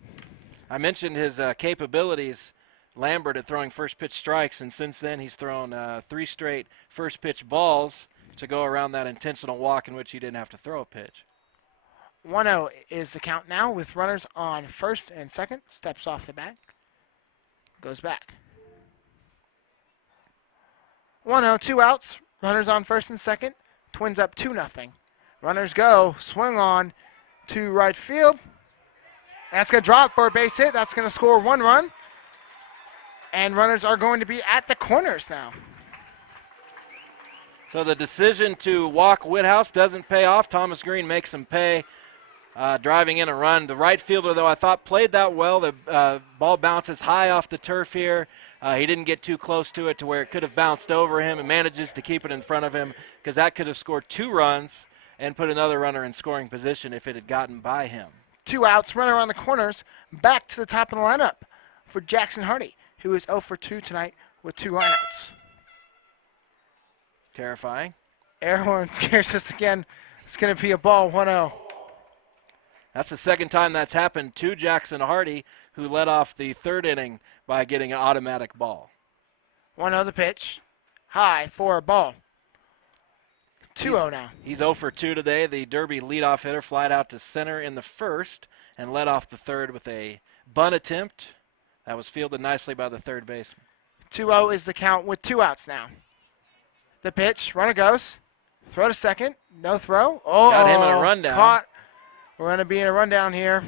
I mentioned his capabilities, Lambert, at throwing first pitch strikes, and since then he's thrown 3 straight first pitch balls to go around that intentional walk in which he didn't have to throw a pitch. 1-0 is the count now with runners on first and second. Steps off the bat. Goes back. 1-0, 2 outs. Runners on first and second. Twins up 2-0. Runners go. Swing on to right field. That's going to drop for a base hit. That's going to score 1 run. And runners are going to be at the corners now. So the decision to walk Whithouse doesn't pay off. Thomas Green makes him pay, driving in a run. The right fielder, though, I thought played that well. The ball bounces high off the turf here. He didn't get too close to it to where it could have bounced over him, and manages to keep it in front of him, because that could have scored 2 runs and put another runner in scoring position if it had gotten by him. 2 outs, runner on the corners, back to the top of the lineup for Jackson Hardy, who is 0 for 2 tonight with 2 lineouts. Terrifying. Air horn scares us again. It's going to be a ball, 1-0. That's the second time that's happened to Jackson Hardy, who led off the 3rd inning by getting an automatic ball. 1-0 the pitch. High for a ball. 2-0 now. He's 0 for 2 today. The Derby leadoff hitter flied out to center in the 1st and led off the 3rd with a bunt attempt that was fielded nicely by the 3rd baseman. 2-0 is the count with 2 outs now. The pitch, runner goes. Throw to second. No throw. Oh, got him in a rundown. Caught. We're going to be in a rundown here.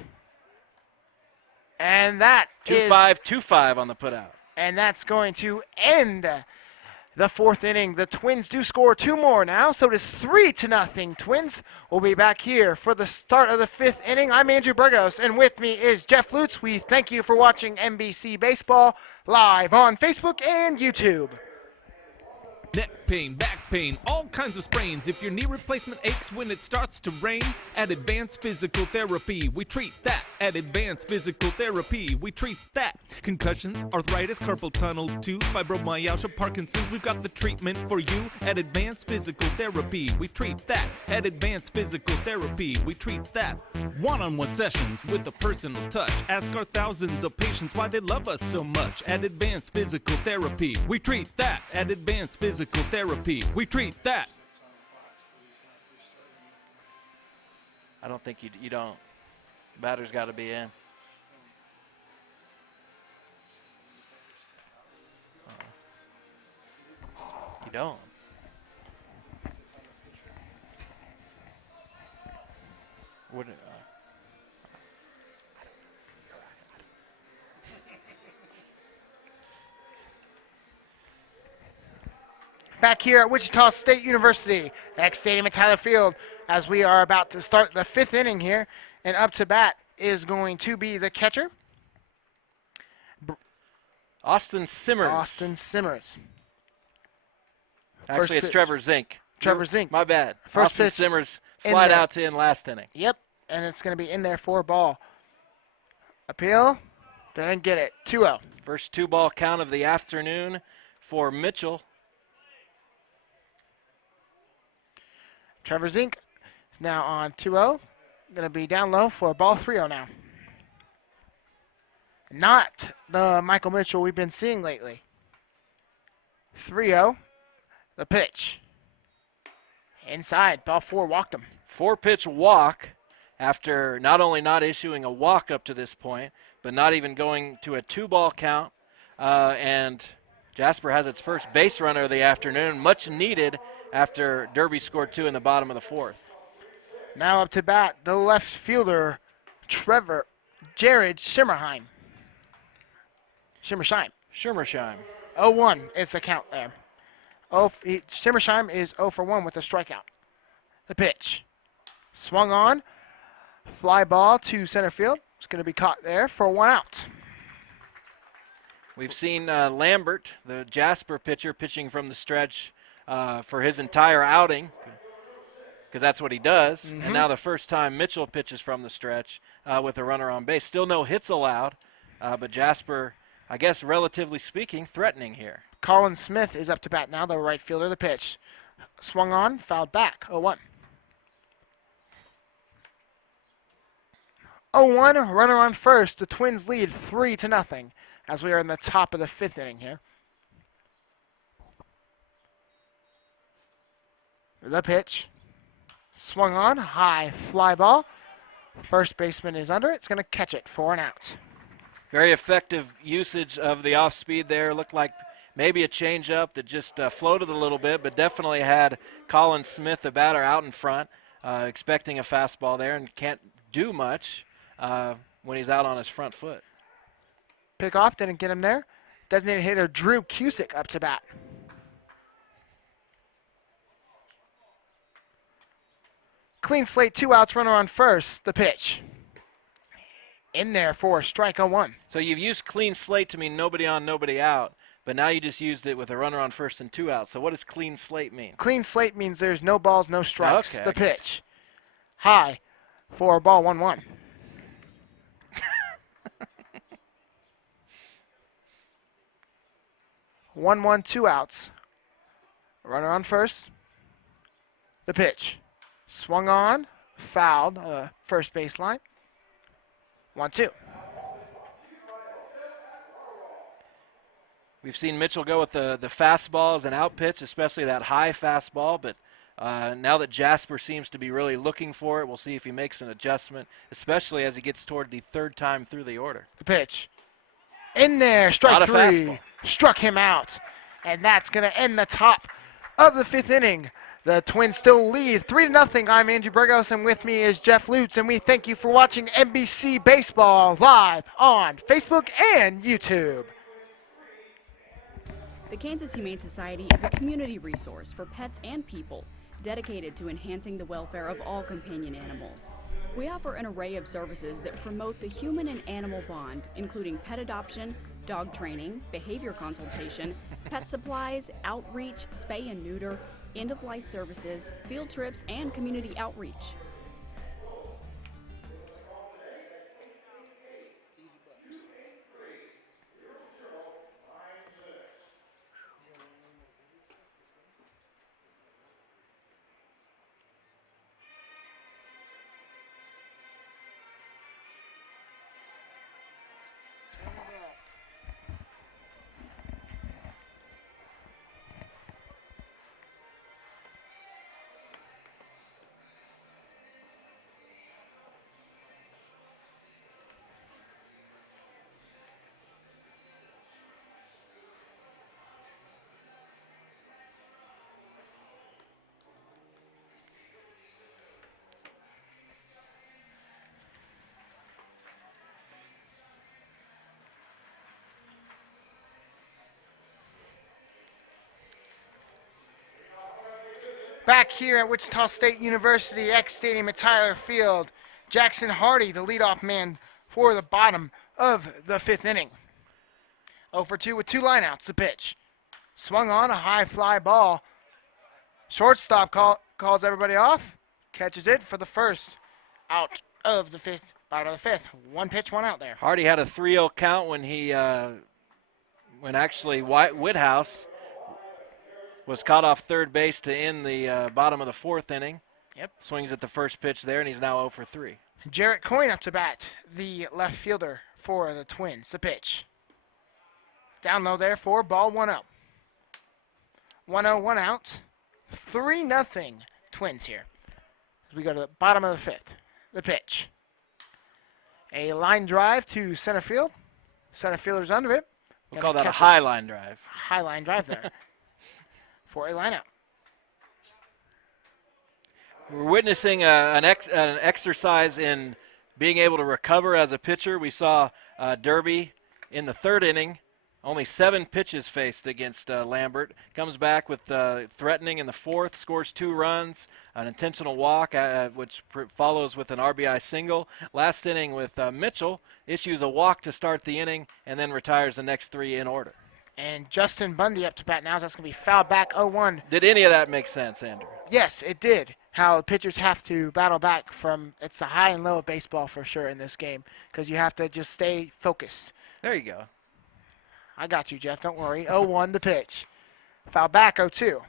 And that 2-5, 2-5 on the putout. And that's going to end the 4th inning. The Twins do score 2 more now, so it is 3-0 Twins. We'll be back here for the start of the 5th inning. I'm Andrew Burgos, and with me is Jeff Lutz. We thank you for watching NBC Baseball live on Facebook and YouTube. Neck pain, back pain, all kinds of sprains. If your knee replacement aches when it starts to rain, at Advanced Physical Therapy, we treat that. At Advanced Physical Therapy, we treat that. Concussions, arthritis, carpal tunnel, too, fibromyalgia, Parkinson's, we've got the treatment for you. At Advanced Physical Therapy, we treat that. At Advanced Physical Therapy, we treat that. One-on-one sessions with a personal touch. Ask our thousands of patients why they love us so much. At Advanced Physical Therapy, we treat that. At Advanced Physical Therapy, we treat that. I don't think you don't. Batter's got to be in. You don't. What? Back here at Wichita State University, next stadium at Tyler Field, as we are about to start the 5th inning here. And up to bat is going to be the catcher, Austin Simmers. Austin Simmers. Actually, it's pitch. Trevor Zink. Trevor Zink. My bad. First Austin pitch Simmers in flied there. out to in last inning. Yep, and it's going to be in there for a ball. Appeal, didn't get it. 2-0. First 2-ball count of the afternoon for Mitchell. Trevor Zink is now on 2-0. Going to be down low for a ball, 3-0 now. Not the Michael Mitchell we've been seeing lately. 3-0. The pitch. Inside, ball 4, walked him. 4-pitch walk after not only not issuing a walk up to this point, but not even going to a 2-ball count. And Jasper has its first base runner of the afternoon, much needed after Derby scored 2 in the bottom of the 4th. Now up to bat, the left fielder, Jared Schimmersheim. Schimmersheim. 0-1 is the count there. Schimmersheim is 0 for 1 with a strikeout. The pitch. Swung on. Fly ball to center field. It's going to be caught there for 1 out. We've seen Lambert, the Jasper pitcher, pitching from the stretch for his entire outing, because that's what he does. Mm-hmm. And now the first time Mitchell pitches from the stretch with a runner on base. Still no hits allowed, but Jasper, I guess relatively speaking, threatening here. Colin Smith is up to bat now, the right fielder. The pitch. Swung on, fouled back. 0-1. 0-1, runner on first. The Twins lead 3-0 as we are in the top of the 5th inning here. The pitch. Swung on, high fly ball. First baseman is under it. It's going to catch it for an out. Very effective usage of the off speed there. Looked like maybe a changeup that just floated a little bit, but definitely had Colin Smith, the batter, out in front, expecting a fastball there, and can't do much when he's out on his front foot. Pickoff didn't get him there. Designated hitter Drew Cusick up to bat. Clean slate, 2 outs, runner on first. The pitch. In there for strike 0-1. So you've used clean slate to mean nobody on, nobody out, but now you just used it with a runner on first and 2 outs. So what does clean slate mean? Clean slate means there's no balls, no strikes. Okay, The I got you. pitch. High for ball 1-1. One, 1, 2 outs. Runner on first. The pitch. Swung on, fouled, first baseline. 1-2. We've seen Mitchell go with the fastball as an out pitch, especially that high fastball, but now that Jasper seems to be really looking for it, we'll see if he makes an adjustment, especially as he gets toward the 3rd time through the order. The pitch. In there, strike Not a 3. fastball. Struck him out. And that's going to end the top of the 5th inning. The Twins still lead 3-0. I'm Andrew Burgos, and with me is Jeff Lutz, and we thank you for watching NBC Baseball live on Facebook and YouTube. The Kansas Humane Society is a community resource for pets and people dedicated to enhancing the welfare of all companion animals. We offer an array of services that promote the human and animal bond, including pet adoption, dog training, behavior consultation, pet supplies, outreach, spay and neuter, end-of-life services, field trips, and community outreach. Back here at Wichita State University, X Stadium at Tyler Field, Jackson Hardy, the leadoff man for the bottom of the 5th inning. 0 for 2 with 2 lineouts. The pitch. Swung on a high fly ball. Shortstop calls everybody off. Catches it for the first out of the 5th. Bottom of the 5th. 1 pitch, 1 out there. Hardy had a 3-0 count when he, when actually Whithouse was caught off third base to end the bottom of the 4th inning. Yep. Swings at the first pitch there, and he's now 0 for 3. Jarrett Coyne up to bat, the left fielder for the Twins. The pitch. Down low there for ball 1-0. 1-0, 1 out. 3-0 Twins here. As we go to the bottom of the 5th. The pitch. A line drive to center field. Center fielder's under it. We'll call that a high line drive. High line drive there for a lineup. We're witnessing an exercise in being able to recover as a pitcher. We saw Derby in the 3rd inning, only 7 pitches faced against Lambert. Comes back with threatening in the 4th, scores 2 runs, an intentional walk, which follows with an RBI single. Last inning with Mitchell, issues a walk to start the inning, and then retires the next 3 in order. And Justin Bundy up to bat now. That's going to be fouled back 0-1. Did any of that make sense, Andrew? Yes, it did. How pitchers have to battle back from, it's a high and low of baseball for sure in this game, because you have to just stay focused. There you go. I got you, Jeff. Don't worry. 0-1 the pitch. Foul back 0-2.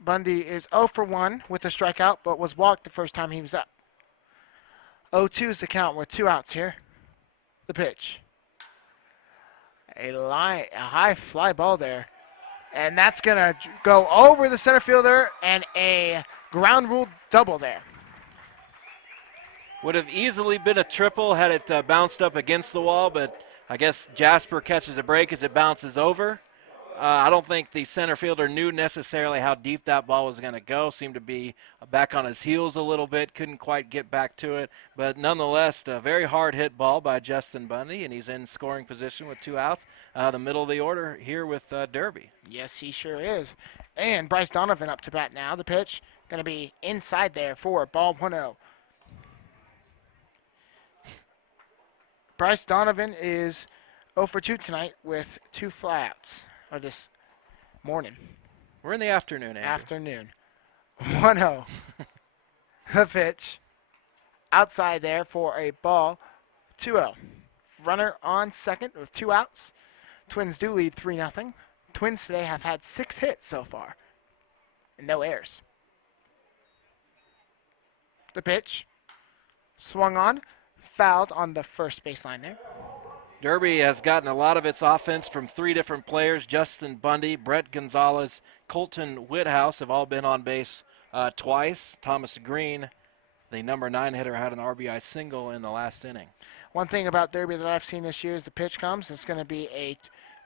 Bundy is 0 for 1 with a strikeout, but was walked the first time he was up. 0-2 is the count with 2 outs here. The pitch. A high fly ball there. And that's going to go over the center fielder, and a ground rule double there. Would have easily been a triple had it bounced up against the wall, but I guess Jasper catches a break as it bounces over. I don't think the center fielder knew necessarily how deep that ball was going to go. Seemed to be back on his heels a little bit. Couldn't quite get back to it. But nonetheless, a very hard hit ball by Justin Bundy, and he's in scoring position with 2 outs. The middle of the order here with Derby. Yes, he sure is. And Bryce Donovan up to bat now. The pitch going to be inside there for ball 1-0. Bryce Donovan is 0 for 2 tonight with 2 flyouts. Or this morning. We're in the afternoon, Andrew. Afternoon. 1-0. The pitch. Outside there for a ball. 2-0. Runner on second with 2 outs. Twins do lead 3-0. Twins today have had 6 hits so far. And no errors. The pitch. Swung on. Fouled on the first baseline there. Derby has gotten a lot of its offense from 3 different players. Justin Bundy, Brett Gonzalez, Colton Whithouse have all been on base twice. Thomas Green, the number 9 hitter, had an RBI single in the last inning. One thing about Derby that I've seen this year is the pitch comes. It's going to be a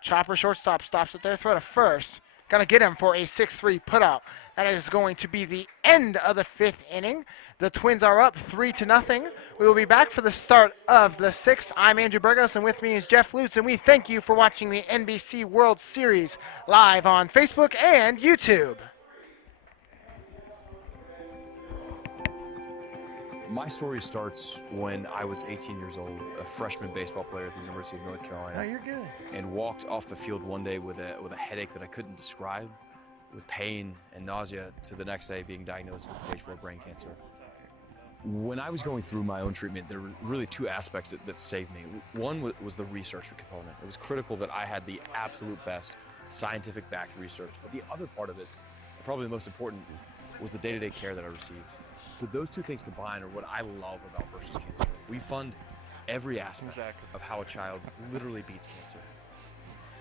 chopper shortstop, stops it there, throw to first. Going to get him for a 6-3 putout. That is going to be the end of the 5th inning. The Twins are up 3-0. We will be back for the start of the 6th. I'm Andrew Burgos, and with me is Jeff Lutz, and we thank you for watching the NBC World Series live on Facebook and YouTube. My story starts when I was 18 years old, a freshman baseball player at the University of North Carolina. Oh, you're good. And walked off the field one day with a headache that I couldn't describe, with pain and nausea, to the next day being diagnosed with stage 4 brain cancer. When I was going through my own treatment, there were really 2 aspects that saved me. One was the research component. It was critical that I had the absolute best scientific-backed research. But the other part of it, probably the most important, was the day-to-day care that I received. So those 2 things combined are what I love about Versus Cancer. We fund every aspect of how a child literally beats cancer.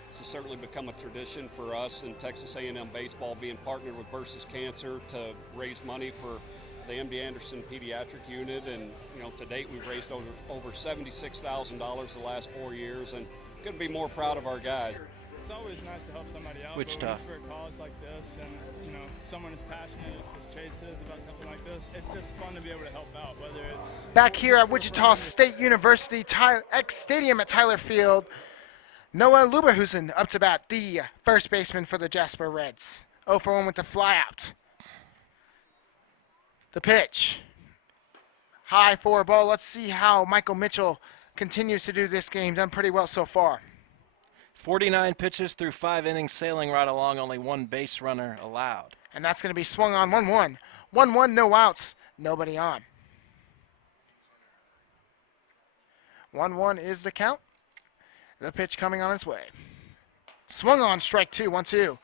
It's certainly become a tradition for us in Texas A&M baseball, being partnered with Versus Cancer to raise money for the MD Anderson Pediatric Unit. And to date, we've raised over $76,000 the last 4 years, and couldn't be more proud of our guys. It's always nice to help somebody out. Wichita. But when it's for a cause like this, and someone as passionate as Chase is about something like this, it's just fun to be able to help out. Whether it's back here at Wichita State University X Stadium at Tyler Field, Noah Luberhusen up to bat, the first baseman for the Jasper Reds. 0 for 1 with the flyout. The pitch. High for a ball. Let's see how Michael Mitchell continues to do this game. Done pretty well so far. 49 pitches through 5 innings, sailing right along, only 1 base runner allowed. And that's going to be swung on 1-1. 1-1, no outs, nobody on. 1-1 is the count. The pitch coming on its way. Swung on, strike 2, 1-2.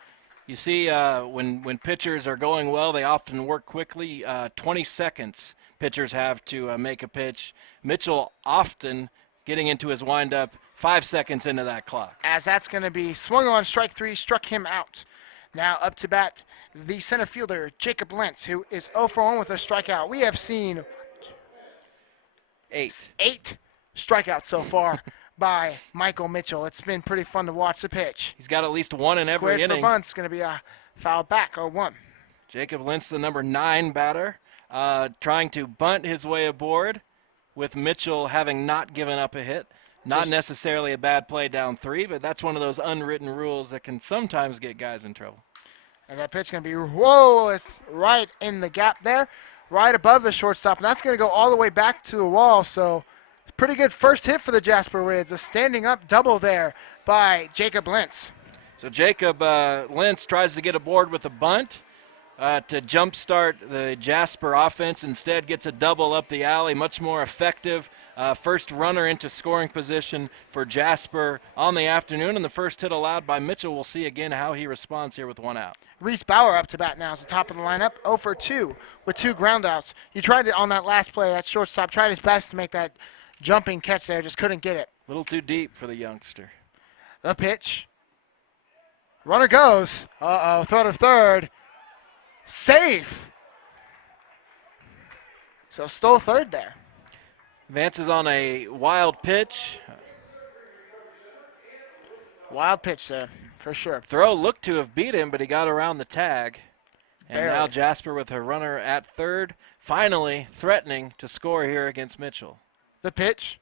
You see, when pitchers are going well, they often work quickly. 20 seconds pitchers have to make a pitch. Mitchell often getting into his windup 5 seconds into that clock. As that's going to be swung on, strike 3, struck him out. Now up to bat, the center fielder, Jacob Lentz, who is 0 for 1 with a strikeout. We have seen 8 strikeouts so far by Michael Mitchell. It's been pretty fun to watch the pitch. He's got at least 1 in every inning. Squared for bunts, going to be a foul back, 0-1. Jacob Lentz, the number 9 batter, trying to bunt his way aboard, with Mitchell having not given up a hit. Not necessarily a bad play down 3, but that's one of those unwritten rules that can sometimes get guys in trouble. And that pitch going to be, whoa, it's right in the gap there, right above the shortstop. And that's going to go all the way back to the wall. So pretty good first hit for the Jasper Reds. A standing up double there by Jacob Lentz. So Jacob Lentz tries to get aboard with a bunt to jumpstart the Jasper offense. Instead gets a double up the alley, much more effective. First runner into scoring position for Jasper on the afternoon, and the first hit allowed by Mitchell. We'll see again how he responds here with 1 out. Reese Bauer up to bat now as the top of the lineup, 0 for 2 with 2 groundouts. He tried it on that last play, that shortstop, tried his best to make that jumping catch there, just couldn't get it. A little too deep for the youngster. The pitch. Runner goes. Uh-oh, throw to third. Safe. So stole third there. Advances on a wild pitch. Wild pitch there, for sure. Throw looked to have beat him, but he got around the tag. And Barely. now Jasper with her runner at third, finally threatening to score here against Mitchell. The pitch.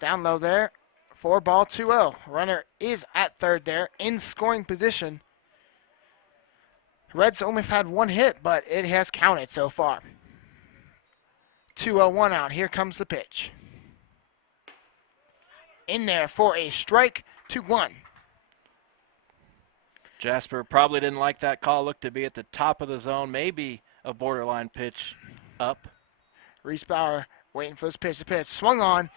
Down low there. 4-ball, 2-0. Runner is at third there in scoring position. Reds only had one hit, but it has counted so far. 2-0, 1 out. Here comes the pitch. In there for a strike, 2-1. Jasper probably didn't like that call. Looked to be at the top of the zone, maybe a borderline pitch up. Reese Bauer waiting for this pitch. The pitch swung on.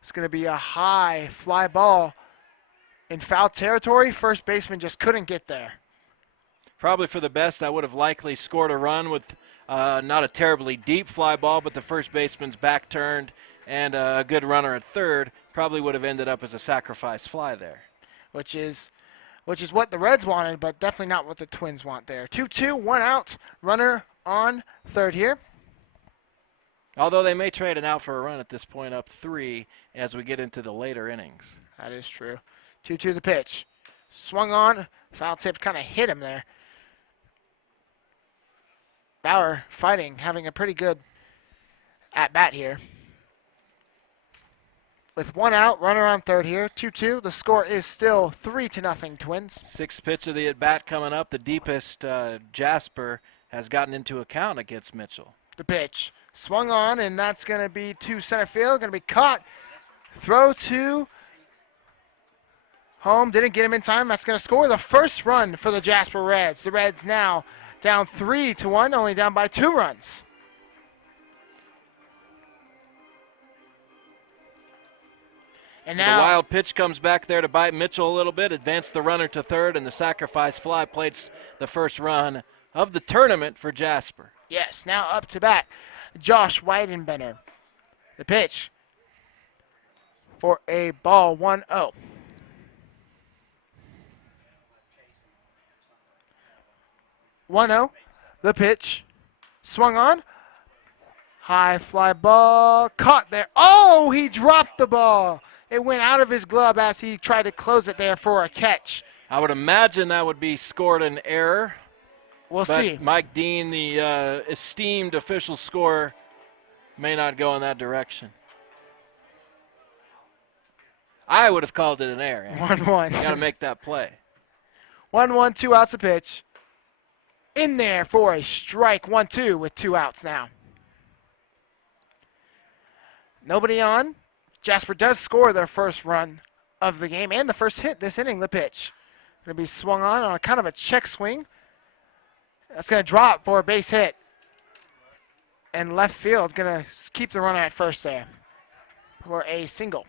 It's going to be a high fly ball in foul territory. First baseman just couldn't get there. Probably for the best. I would have likely scored a run with not a terribly deep fly ball, but the first baseman's back turned and a good runner at third probably would have ended up as a sacrifice fly there. Which is what the Reds wanted, but definitely not what the Twins want there. 2-2, 1 out. Runner on third here. Although they may trade an out for a run at this point, up 3 as we get into the later innings. That is true. 2-2 the pitch. Swung on. Foul tip kind of hit him there. Bauer fighting, having a pretty good at-bat here. With 1 out, runner on third here. 2-2. The score is still 3-0 Twins. Sixth pitch of the at-bat coming up. The deepest Jasper has gotten into account against Mitchell. The pitch. Swung on, and that's going to be to center field. Going to be caught. Throw to home. Didn't get him in time. That's going to score the first run for the Jasper Reds. The Reds now down 3-1, only down by 2 runs. And now the wild pitch comes back there to bite Mitchell a little bit, advanced the runner to third, and the sacrifice fly plates the first run of the tournament for Jasper. Yes, now up to bat, Josh Weidenbender. The pitch for a ball, 1-0. The pitch, swung on, high fly ball, caught there. Oh, he dropped the ball. It went out of his glove as he tried to close it there for a catch. I would imagine that would be scored an error. We'll but see. Mike Dean, the esteemed official scorer, may not go in that direction. I would have called it an error. 1-1. You got to make that play. 1-1, 2 outs a pitch. In there for a strike, 1-2 with 2 outs now. Nobody on. Jasper does score their first run of the game and the first hit this inning, the pitch. Going to be swung on a kind of a check swing. That's going to drop for a base hit. And left field going to keep the runner at first there for a single.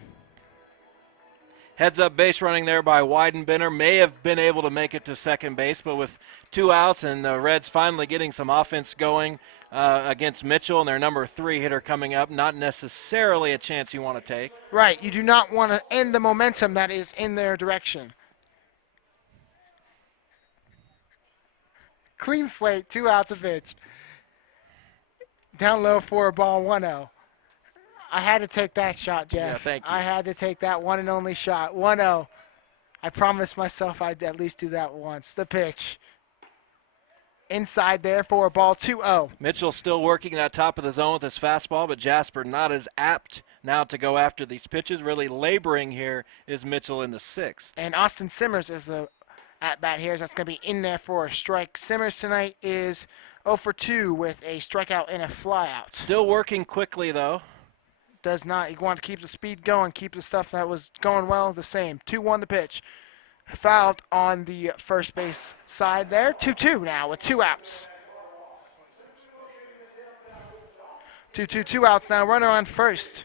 Heads up base running there by Weidenbender. May have been able to make it to second base, but with 2 outs and the Reds finally getting some offense going against Mitchell and their number 3 hitter coming up, not necessarily a chance you want to take. Right, you do not want to end the momentum that is in their direction. Clean slate, 2 outs a pitch. Down low for a ball, 1-0. I had to take that shot, Jeff. Yeah, thank you. I had to take that one and only shot. 1-0. I promised myself I'd at least do that once. The pitch. Inside there for a ball, 2-0. Mitchell still working that top of the zone with his fastball, but Jasper not as apt now to go after these pitches. Really laboring here is Mitchell in the 6th. And Austin Simmers is the at-bat here. That's going to be in there for a strike. Simmers tonight is 0 for 2 with a strikeout and a flyout. Still working quickly, though. Does not. You want to keep the speed going, keep the stuff that was going well the same. 2-1 the pitch. Fouled on the first base side there. 2-2 now with 2 outs. 2-2, 2 outs now. Runner on first.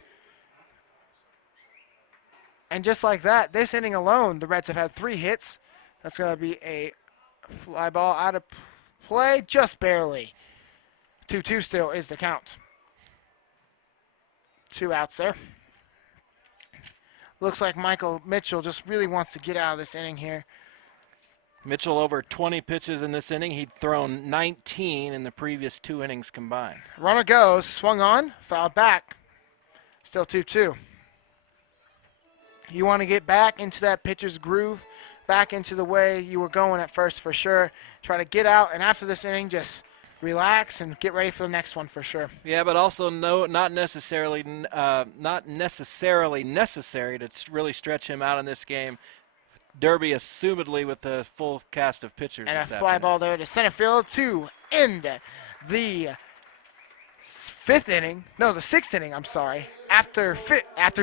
And just like that, this inning alone, the Reds have had 3 hits. That's going to be a fly ball out of play, just barely. 2-2 still is the count. 2 outs there. Looks like Michael Mitchell just really wants to get out of this inning here. Mitchell over 20 pitches in this inning. He'd thrown 19 in the previous 2 innings combined. Runner goes, swung on, fouled back. Still 2-2. You want to get back into that pitcher's groove, back into the way you were going at first for sure. Try to get out, and after this inning, just relax and get ready for the next one for sure. Yeah, but also not necessarily necessary to really stretch him out in this game. Derby assumedly with a full cast of pitchers. And a this fly afternoon. ball there to center field to end the sixth inning. I'm sorry. After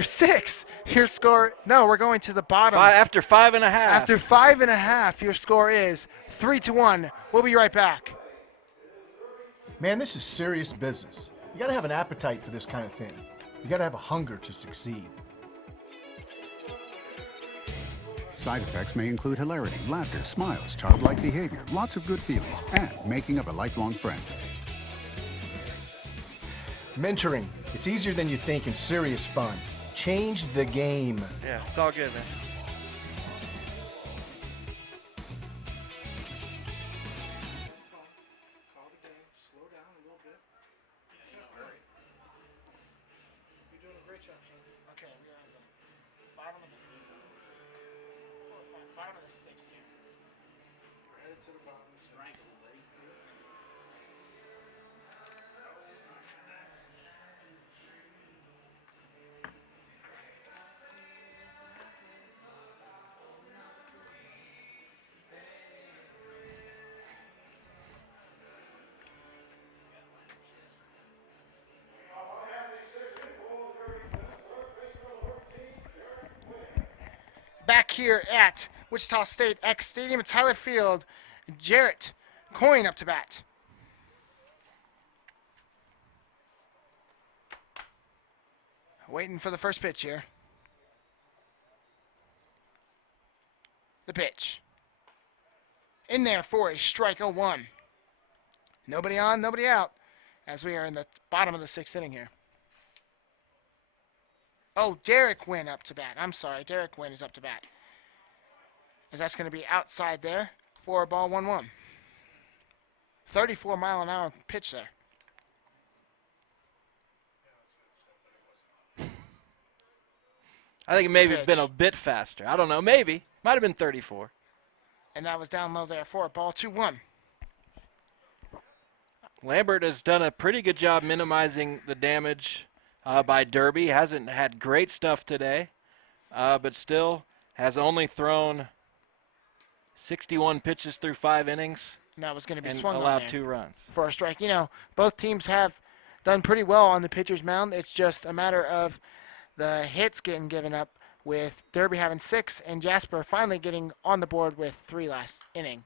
6, your score. No, we're going to the bottom. After 5.5. After 5.5, your score is 3-1. We'll be right back. Man, this is serious business. You gotta have an appetite for this kind of thing. You gotta have a hunger to succeed. Side effects may include hilarity, laughter, smiles, childlike behavior, lots of good feelings, and making of a lifelong friend. Mentoring. It's easier than you think and serious fun. Change the game. Yeah, it's all good, man. Back here at Wichita State X Stadium at Tyler Field, Jarrett Coyne up to bat. Waiting for the first pitch here. The pitch. In there for a strike, 0-1. Nobody on, nobody out, as we are in the bottom of the 6th inning here. Oh, Derek Wynn up to bat. I'm sorry, Derek Wynn is up to bat. As that's going to be outside there for a ball, 1-1. 34-mile-an-hour pitch there. I think it maybe been a bit faster. I don't know. Maybe. Might have been 34. And that was down low there for a ball, 2-1. Lambert has done a pretty good job minimizing the damage by Derby. Hasn't had great stuff today, but still has only thrown 61 pitches through 5 innings. And that was going to be and swung allowed on there 2 runs. for a strike. You know, both teams have done pretty well on the pitcher's mound. It's just a matter of the hits getting given up, with Derby having 6 and Jasper finally getting on the board with 3 last inning.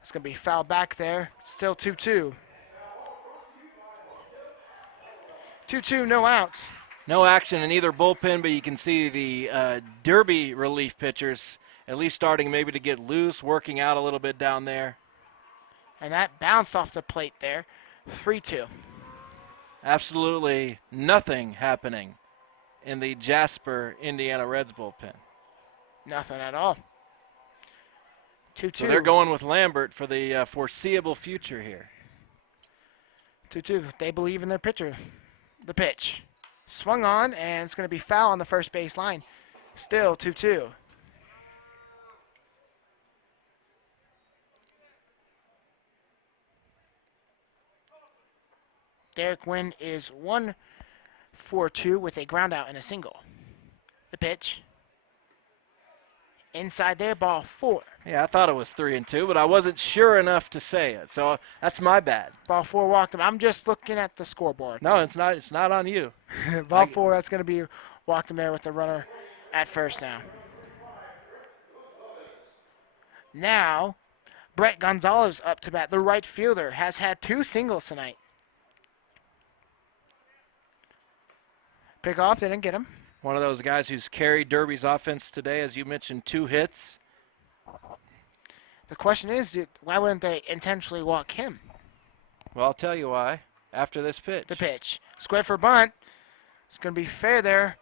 It's going to be fouled back there. Still 2-2. 2-2, no outs. No action in either bullpen, but you can see the Derby relief pitchers at least starting maybe to get loose, working out a little bit down there. And that bounced off the plate there. 3-2. Absolutely nothing happening in the Jasper Indiana Reds bullpen. Nothing at all. 2-2. So they're going with Lambert for the foreseeable future here. 2-2. They believe in their pitcher. The pitch. Swung on, and it's going to be foul on the first base line. Still 2-2. Derek Wynn is 1 for 2 with a ground out and a single. The pitch. Inside there, ball 4. Yeah, I thought it was 3-2, but I wasn't sure enough to say it, so that's my bad. Ball 4 walked him. I'm just looking at the scoreboard. No, it's not. It's not on you. Ball 4, that's going to be walked him there with the runner at first now. Now, Brett Gonzalez up to bat. The right fielder has had 2 singles tonight. Pick off, didn't get him. One of those guys who's carried Derby's offense today, as you mentioned, 2 hits. The question is, why wouldn't they intentionally walk him? Well, I'll tell you why after this pitch. The pitch. Square for bunt. It's going to be fair there.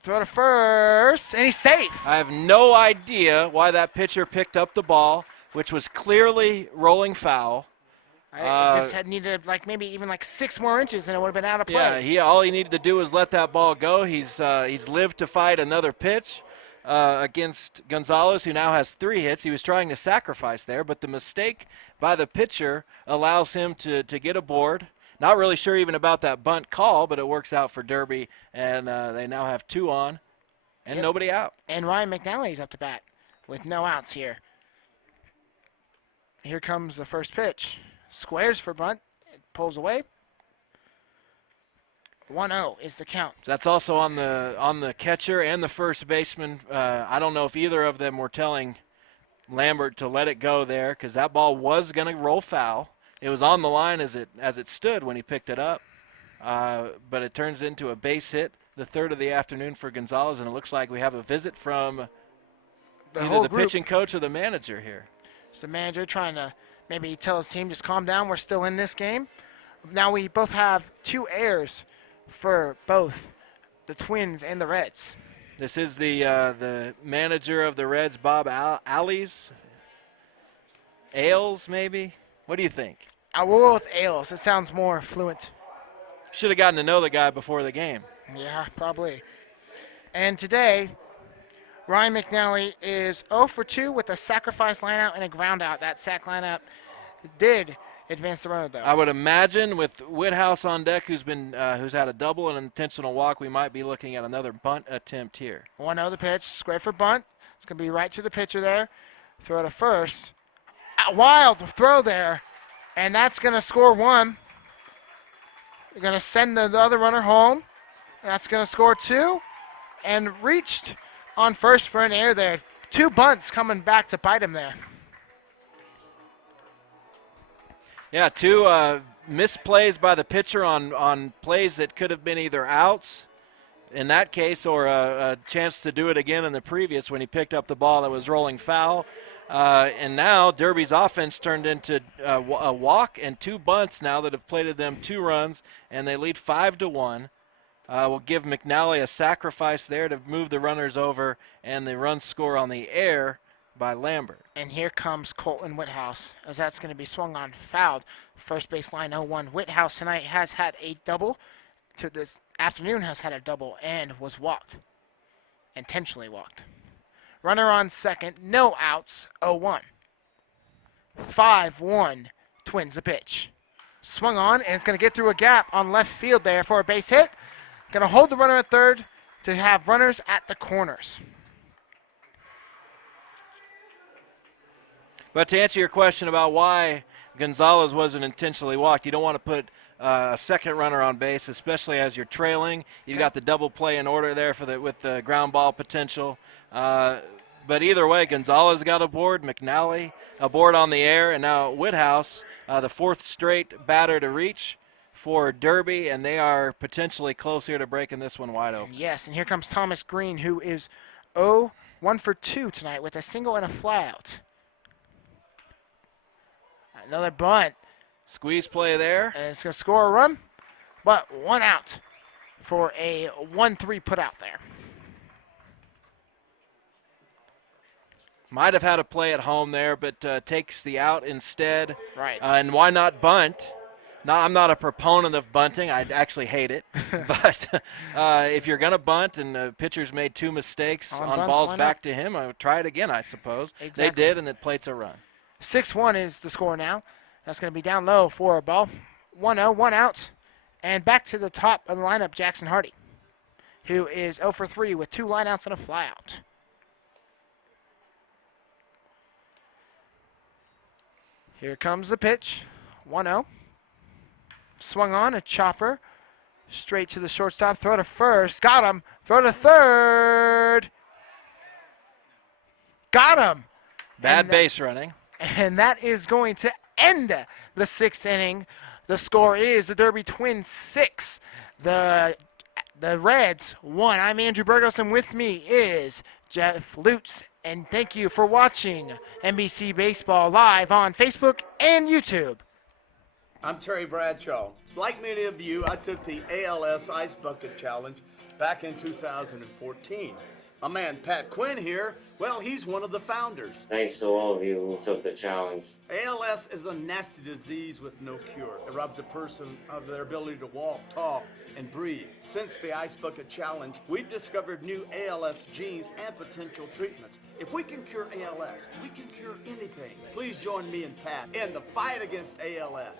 Throw to first, and he's safe. I have no idea why that pitcher picked up the ball, which was clearly rolling foul. It just had needed maybe even 6 more inches and it would have been out of play. Yeah, all he needed to do was let that ball go. He's lived to fight another pitch against Gonzalez, who now has 3 hits. He was trying to sacrifice there, but the mistake by the pitcher allows him to get aboard. Not really sure even about that bunt call, but it works out for Derby, and they now have 2 on and nobody out. And Ryan McNally's up to bat with no outs here. Here comes the first pitch. Squares for bunt. It pulls away. 1-0 is the count. So that's also on the catcher and the first baseman. I don't know if either of them were telling Lambert to let it go there, because that ball was going to roll foul. It was on the line as it stood when he picked it up, but it turns into a base hit, the 3rd of the afternoon for Gonzalez, and it looks like we have a visit from either the pitching coach or the manager here. It's the manager trying to maybe tell his team, just calm down, we're still in this game. Now we both have 2 errors for both the Twins and the Reds. This is the manager of the Reds, Bob Ailes, maybe? What do you think? I will go with Ailes. It sounds more fluent. Should have gotten to know the guy before the game. Yeah, probably. And today, Ryan McNally is 0 for 2 with a sacrifice lineout and a ground out. That sac lineout did advance the runner, though. I would imagine with Whithouse on deck, who's had a double and an intentional walk, we might be looking at another bunt attempt here. 1-0 the pitch, square for bunt. It's going to be right to the pitcher there. Throw to first. A wild throw there, and that's going to score 1. They're going to send the other runner home. That's going to score 2, and reached on first for an error there. 2 bunts coming back to bite him there. Yeah, 2 misplays by the pitcher on plays that could have been either outs in that case or a chance to do it again in the previous when he picked up the ball that was rolling foul. And now Derby's offense turned into a walk and 2 bunts now that have plated them 2 runs, and they lead 5-1. We'll give McNally a sacrifice there to move the runners over, and the run score on the air by Lambert. And here comes Colton Whithouse, as that's going to be swung on, fouled. First base line 0-1. Whithouse tonight has had a double. To this afternoon has had a double and was walked. Intentionally walked. Runner on second, no outs, 0-1. 5-1, Twins the pitch. Swung on, and it's going to get through a gap on left field there for a base hit. Going to hold the runner at third to have runners at the corners. But to answer your question about why Gonzalez wasn't intentionally walked, you don't want to put a second runner on base, especially as you're trailing. You've got the double play in order there with the ground ball potential. But either way, Gonzalez got aboard, McNally aboard on the air, and now Whithouse, the 4th straight batter to reach for Derby, and they are potentially close here to breaking this one wide open. Yes, and here comes Thomas Green, who is 1 for 2 tonight with a single and a fly out. Another bunt. Squeeze play there. And it's going to score a run, but 1 out for a 1-3 put out there. Might have had a play at home there, but takes the out instead. Right. And why not bunt? Now, I'm not a proponent of bunting. I actually hate it. But if you're going to bunt and the pitcher's made 2 mistakes on bunts, balls back to him, I would try it again, I suppose. Exactly. They did, and it plates a run. 6-1 is the score now. That's going to be down low for a ball. 1-0, 1 out. And back to the top of the lineup, Jackson Hardy, who is 0 for 3 with 2 lineouts and a flyout. Here comes the pitch. 1-0. Swung on, a chopper. Straight to the shortstop. Throw to first. Got him. Throw to third. Got him. Bad base running. And that is going to end the 6th inning. The score is the Derby Twins 6, the Reds 1. I'm Andrew Burgos, and with me is Jeff Lutz. And thank you for watching NBC Baseball live on Facebook and YouTube. I'm Terry Bradshaw. Like many of you, I took the ALS Ice Bucket Challenge back in 2014. My man Pat Quinn here, well, he's one of the founders. Thanks to all of you who took the challenge. ALS is a nasty disease with no cure. It robs a person of their ability to walk, talk, and breathe. Since the Ice Bucket Challenge, we've discovered new ALS genes and potential treatments. If we can cure ALS, we can cure anything. Please join me and Pat in the fight against ALS.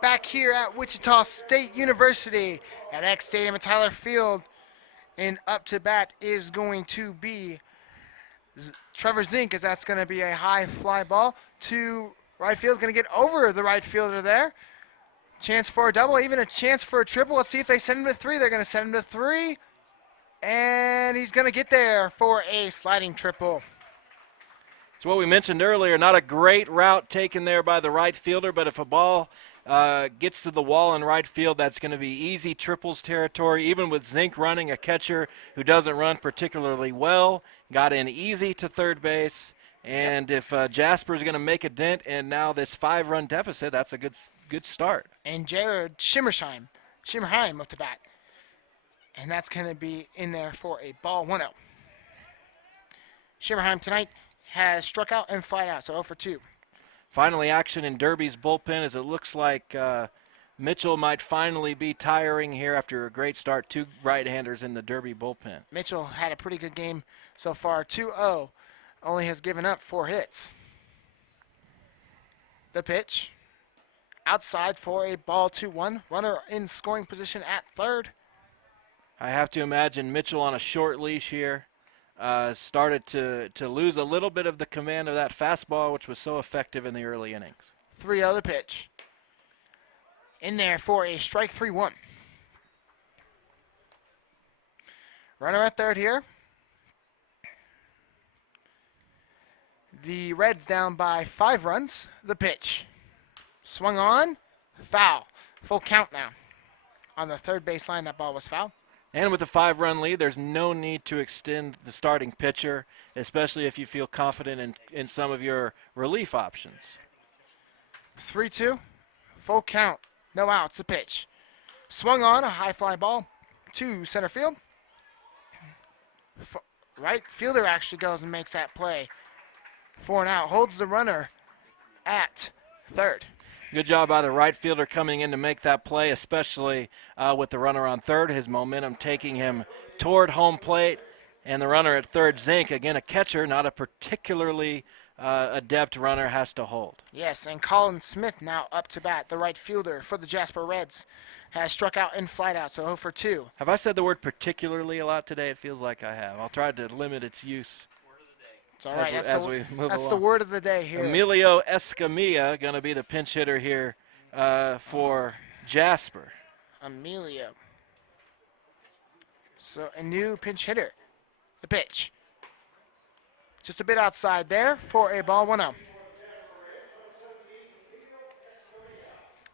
Back here at Wichita State University at X Stadium at Tyler Field. And up to bat is going to be Trevor Zink, as that's going to be a high fly ball to right field. Going to get over the right fielder there. Chance for a double, even a chance for a triple. Let's see if they send him to 3. They're going to send him to 3. And he's going to get there for a sliding triple. It's what we mentioned earlier. Not a great route taken there by the right fielder, but if a ball gets to the wall in right field, that's going to be easy triples territory. Even with Zink running, a catcher who doesn't run particularly well, got in easy to third base. And if Jasper is going to make a dent and now this 5-run deficit, that's a good start. And Jared Schimmerheim up to bat. And that's going to be in there for a ball 1-0. Schimmerheim tonight has struck out and flied out, so 0 for 2. Finally, action in Derby's bullpen as it looks like Mitchell might finally be tiring here after a great start. 2 right-handers in the Derby bullpen. Mitchell had a pretty good game so far, 2-0. Only has given up 4 hits. The pitch. Outside for a ball 2-1. Runner in scoring position at third. I have to imagine Mitchell on a short leash here. Started to lose a little bit of the command of that fastball, which was so effective in the early innings. 3-0 the pitch. In there for a strike 3-1. Runner at third here. The Reds down by 5 runs. The pitch. Swung on. Foul. Full count now. On the third baseline, that ball was foul. And with a 5-run lead, there's no need to extend the starting pitcher, especially if you feel confident in some of your relief options. 3-2. Full count. No outs. A pitch. Swung on. A high fly ball to center field. Right fielder actually goes and makes that play. 4 and out. Holds the runner at third. Good job by the right fielder coming in to make that play, especially with the runner on third. His momentum taking him toward home plate. And the runner at third, Zink, again a catcher, not a particularly adept runner, has to hold. Yes, and Colin Smith now up to bat. The right fielder for the Jasper Reds has struck out and flied out, so 0 for 2. Have I said the word particularly a lot today? It feels like I have. I'll try to limit its use. It's all right. As we move that's along. the word of the day here. Emilio Escamilla going to be the pinch hitter here for Jasper. Emilio. So a new pinch hitter. The pitch. Just a bit outside there for a ball 1-0.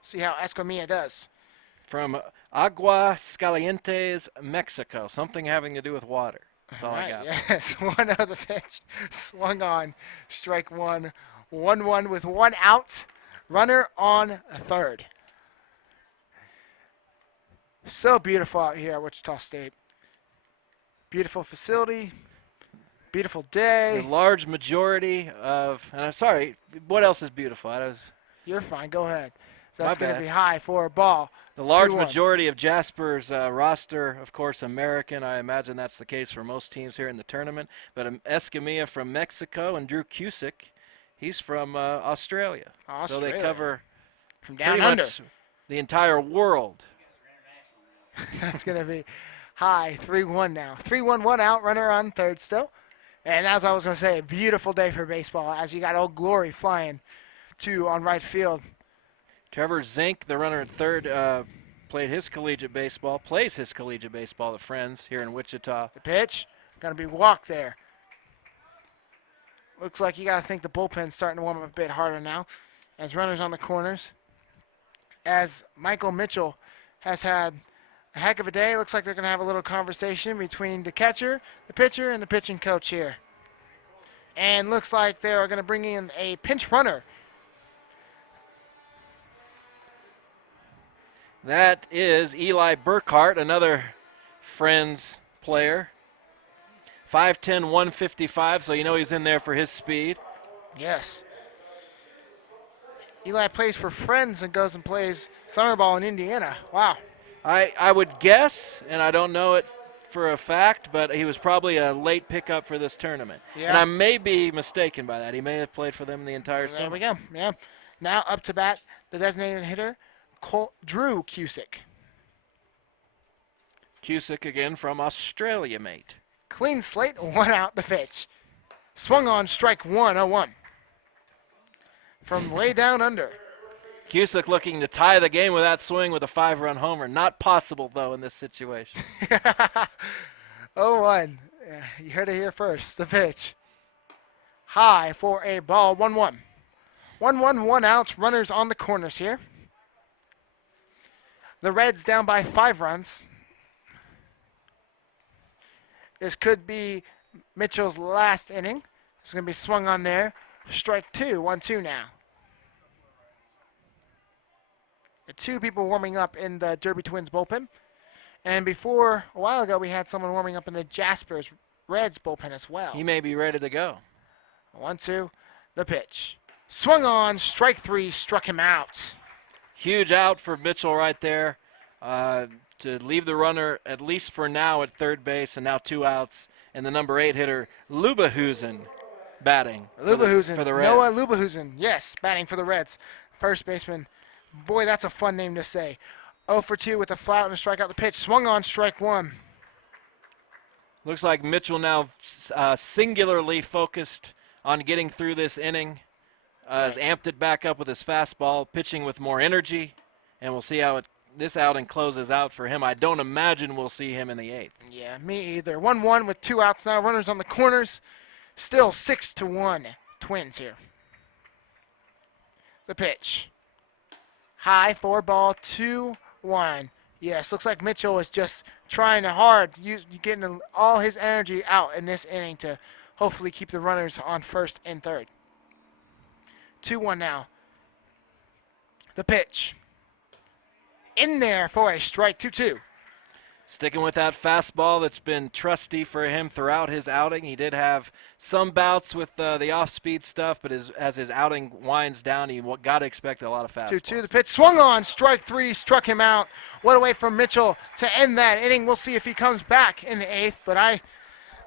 See how Escamilla does. From Aguascalientes, Mexico. Something having to do with water. That's all I got. Yes, 1-0 the pitch. Swung on. Strike 1. 1-1 with 1 out. Runner on third. So beautiful out here at Wichita State. Beautiful facility. Beautiful day. A large majority of, and I'm sorry, what else is beautiful? You're fine. Go ahead. So that's My going to bad. be high for a ball. The large 2-1. majority of Jasper's roster, of course, American. I imagine that's the case for most teams here in the tournament. But Escamilla from Mexico and Drew Cusick, he's from Australia. So they cover from down pretty under much the entire world. That's going to be high. 3-1 now. 3-1, 1 out. Runner on third still. And as I was going to say, a beautiful day for baseball as you got Old Glory flying on right field. Trevor Zink, the runner at third, plays his collegiate baseball at Friends here in Wichita. The pitch, going to be walked there. Looks like you got to think the bullpen's starting to warm up a bit harder now as runners on the corners. As Michael Mitchell has had a heck of a day, looks like they're going to have a little conversation between the catcher, the pitcher, and the pitching coach here. And looks like they are going to bring in a pinch runner. That is Eli Burkhart, another Friends player. 5'10", 155, so you know he's in there for his speed. Yes. Eli plays for Friends and goes and plays summer ball in Indiana. Wow. I would guess, and I don't know it for a fact, but he was probably a late pickup for this tournament. Yeah. And I may be mistaken by that. He may have played for them the entire summer. There we go. Yeah. Now up to bat, the designated hitter, Drew Cusick. Cusick again from Australia, mate. Clean slate, 1 out the pitch. Swung on, strike 1, 0-1. From way down under. Cusick looking to tie the game with that swing with a 5-run homer. Not possible, though, in this situation. 0-1. Yeah, you heard it here first. The pitch. High for a ball, 1-1. 1-1, 1 out. Runners on the corners here. The Reds down by 5 runs. This could be Mitchell's last inning. It's going to be swung on there. Strike 2, 1-2 now. The 2 people warming up in the Derby Twins bullpen. And before, a while ago, we had someone warming up in the Jasper's Reds bullpen as well. He may be ready to go. 1-2, the pitch. Swung on, strike 3, struck him out. Huge out for Mitchell right there. To leave the runner, at least for now, at third base, and now 2 outs. And the number 8 hitter, Lubahusen, batting for the Reds. Noah Lubahusen, yes, batting for the Reds. First baseman. Boy, that's a fun name to say. 0 for 2 with a fly out and a strikeout. The pitch swung on, strike 1. Looks like Mitchell now singularly focused on getting through this inning. Has amped it back up with his fastball, pitching with more energy, and we'll see how this outing closes out for him. I don't imagine we'll see him in the 8th. Yeah, me either. 1-1 with 2 outs now. Runners on the corners. Still 6-1 Twins here. The pitch. High for ball, 2-1. Yes, looks like Mitchell is just trying hard, getting all his energy out in this inning to hopefully keep the runners on first and third. 2-1 now. The pitch. In there for a strike, 2-2. Sticking with that fastball that's been trusty for him throughout his outing. He did have some bouts with the off-speed stuff, but as his outing winds down, he got to expect a lot of fastballs. 2-2, the pitch swung on, strike 3, struck him out. What a way from Mitchell to end that inning. We'll see if he comes back in the 8th, but I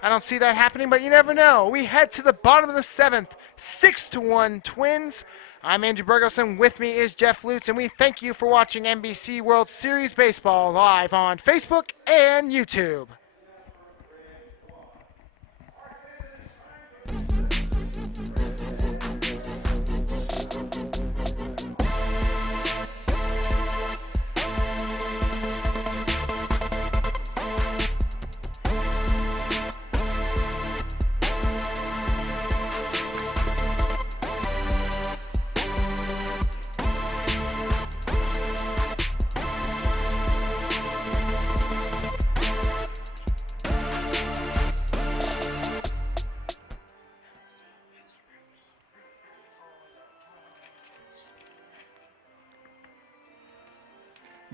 don't see that happening, but you never know. We head to the bottom of the 7th, 6-1 Twins. I'm Andrew Burgos, and with me is Jeff Lutz, and we thank you for watching NBC World Series Baseball live on Facebook and YouTube.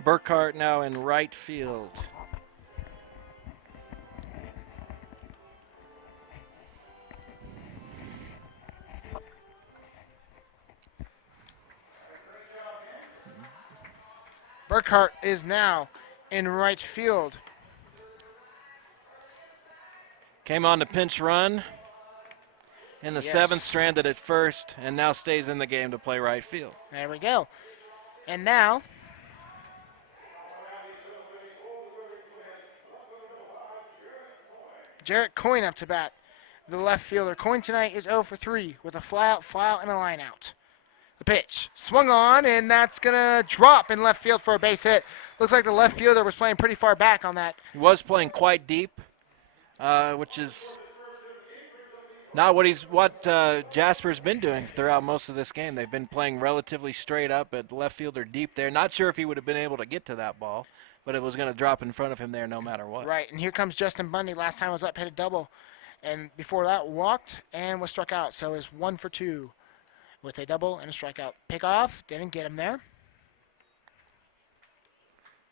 Burkhart now in right field. Burkhart is now in right field. Came on to pinch run in the 7th, stranded at first, and now stays in the game to play right field. There we go. And now Jarrett Coyne up to bat. The left fielder. Coyne tonight is 0 for 3 with a fly out, and a line out. The pitch swung on, and that's going to drop in left field for a base hit. Looks like the left fielder was playing pretty far back on that. He was playing quite deep, which is not what Jasper's been doing throughout most of this game. They've been playing relatively straight up, but the left fielder deep there. Not sure if he would have been able to get to that ball, but it was going to drop in front of him there no matter what. Right, and here comes Justin Bundy. Last time was up, hit a double, and before that walked and was struck out. So it's 1 for 2 with a double and a strikeout. Pickoff, didn't get him there.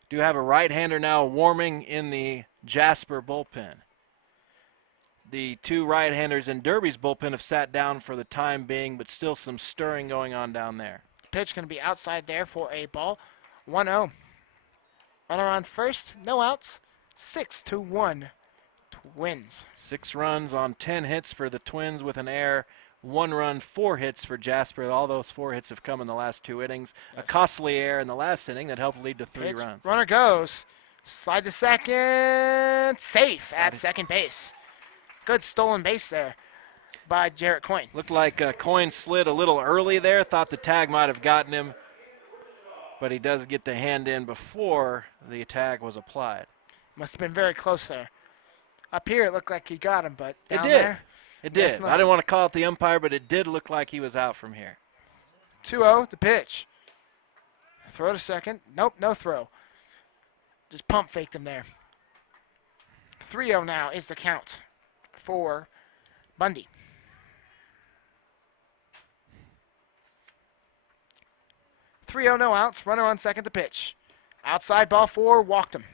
Do have a right-hander now warming in the Jasper bullpen. The two right-handers in Derby's bullpen have sat down for the time being, but still some stirring going on down there. Pitch going to be outside there for a ball. 1-0. Runner on first, no outs. 6-1 Twins. 6 runs on 10 hits for the Twins with an error. 1 run, 4 hits for Jasper. All those 4 hits have come in the last 2 innings. Yes. A costly error in the last inning that helped lead to 3 runs. Runner goes. Slide to second. Safe at second base. Good stolen base there by Jarrett Coyne. Looked like Coyne slid a little early there. Thought the tag might have gotten him. But he does get the hand in before the tag was applied. Must have been very close there. Up here it looked like he got him, but down it did. There, it did. I didn't want to call it the umpire, but it did look like he was out from here. 2-0, the pitch. Throw to second. Nope, no throw. Just pump faked him there. 3-0 now is the count for Bundy. No outs. Runner on second to pitch. Outside ball 4, walked him.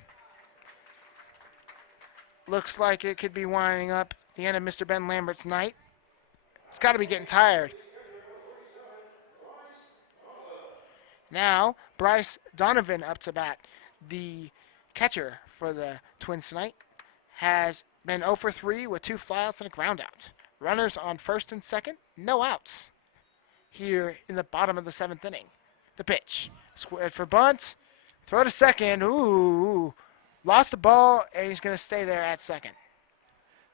Looks like it could be winding up the end of Mr. Ben Lambert's night. He's got to be getting tired. Now, Bryce Donovan up to bat. The catcher for the Twins tonight has been 0 for 3 with 2 flyouts and a ground out. Runners on first and second, no outs here in the bottom of the 7th inning. The pitch, squared for bunt, throw to second, ooh, lost the ball, and he's going to stay there at second.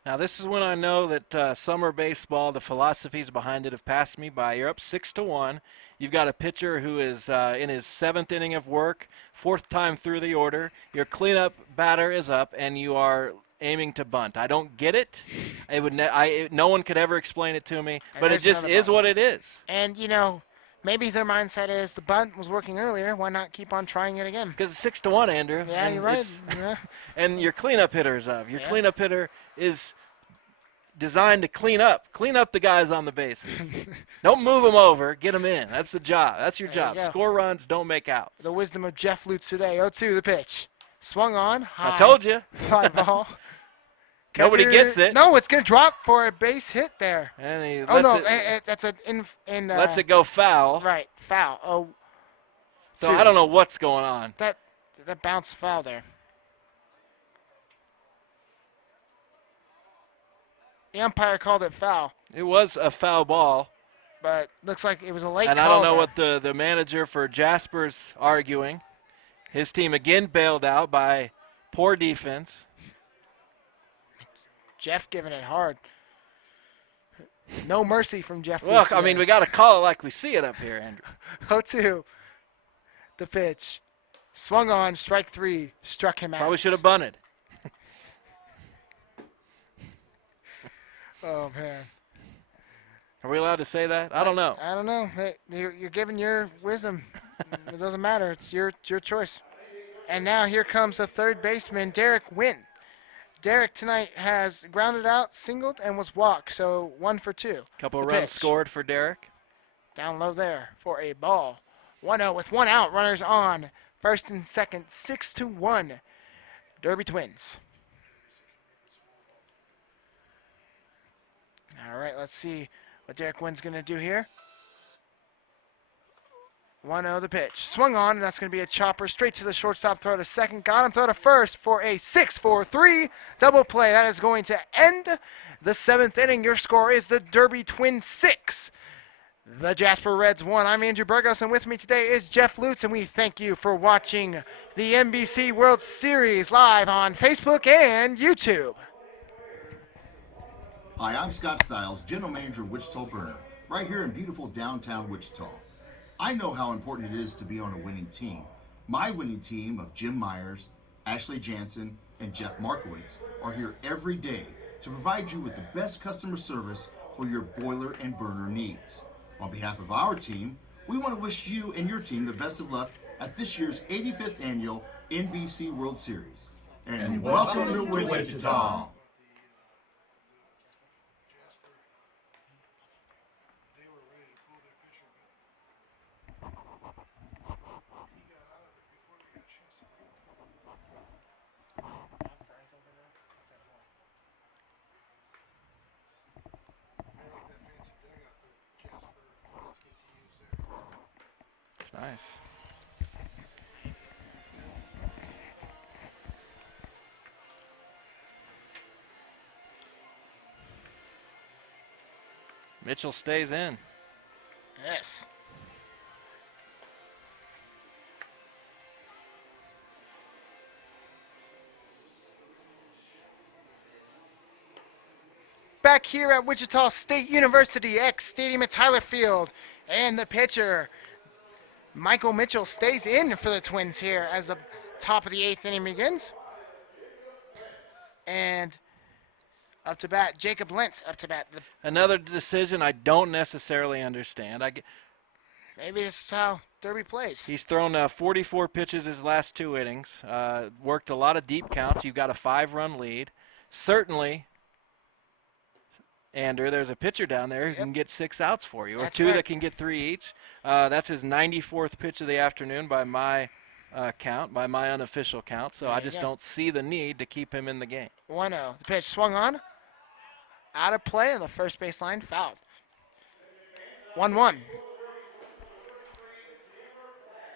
Now this is when I know that summer baseball, the philosophies behind it have passed me by. You're up 6-1. You've got a pitcher who is in his 7th inning of work, 4th time through the order. Your cleanup batter is up, and you are aiming to bunt. I don't get it. No one could ever explain it to me, but it just is what it is. And, you know, maybe their mindset is the bunt was working earlier. Why not keep on trying it again? Because it's 6-1, Andrew. Yeah, you're right. Yeah. And your cleanup hitter is up. Your cleanup hitter is designed to clean up the guys on the bases. Don't move them over. Get them in. That's the job. That's your job. Score runs. Don't make outs. The wisdom of Jeff Lutz today. 0-2 the pitch. Swung on. High. I told you. Fly ball. Nobody gets it. No, it's going to drop for a base hit there. And he that's an lets it go foul. Right, foul. Oh. So I don't know what's going on. That bounced foul there. The umpire called it foul. It was a foul ball. But looks like it was a late call. And I don't know what the manager for Jasper's arguing. His team again bailed out by poor defense. Jeff giving it hard. No mercy from Jeff. Look, I mean, we got to call it like we see it up here, Andrew. 0-2. The pitch. Swung on, strike 3, struck him out. Probably should have bunted. Oh, man. Are we allowed to say that? I don't know. I don't know. Hey, you're giving your wisdom. It doesn't matter. It's your choice. And now here comes the third baseman, Derek Wynn. Derek tonight has grounded out, singled, and was walked, so 1 for 2. Couple runs scored for Derek. Down low there for a ball. 1-0 with 1 out. Runners on first and second. 6-1. Derby Twins. All right, let's see what Derek Wynn's going to do here. 1-0 the pitch. Swung on, and that's going to be a chopper straight to the shortstop. Throw to second. Got him. Throw to first for a 6-4-3 double play. That is going to end the 7th inning. Your score is the Derby Twins 6, the Jasper Reds 1. I'm Andrew Burgos, and with me today is Jeff Lutz, and we thank you for watching the NBC World Series live on Facebook and YouTube. Hi, I'm Scott Stiles, General Manager of Wichita Burner, right here in beautiful downtown Wichita. I know how important it is to be on a winning team. My winning team of Jim Myers, Ashley Jansen, and Jeff Markowitz are here every day to provide you with the best customer service for your boiler and burner needs. On behalf of our team, we want to wish you and your team the best of luck at this year's 85th annual NBC World Series. And welcome to Wichita! It's nice. Mitchell stays in. Yes. Back here at Wichita State University X Stadium at Tyler Field, and the pitcher, Michael Mitchell, stays in for the Twins here as the top of the 8th inning begins. And up to bat, Jacob Lentz up to bat. Another decision I don't necessarily understand. Maybe this is how Derby plays. He's thrown 44 pitches his last 2 innings, worked a lot of deep counts. You've got a 5-run lead. Certainly, Andrew, there's a pitcher down there who can get 6 outs for you, or That's 2 right. that can get 3 each. That's his 94th pitch of the afternoon by my count, by my unofficial count. So I just don't see the need to keep him in the game. 1-0. The pitch swung on. Out of play on the first base line, fouled. 1-1.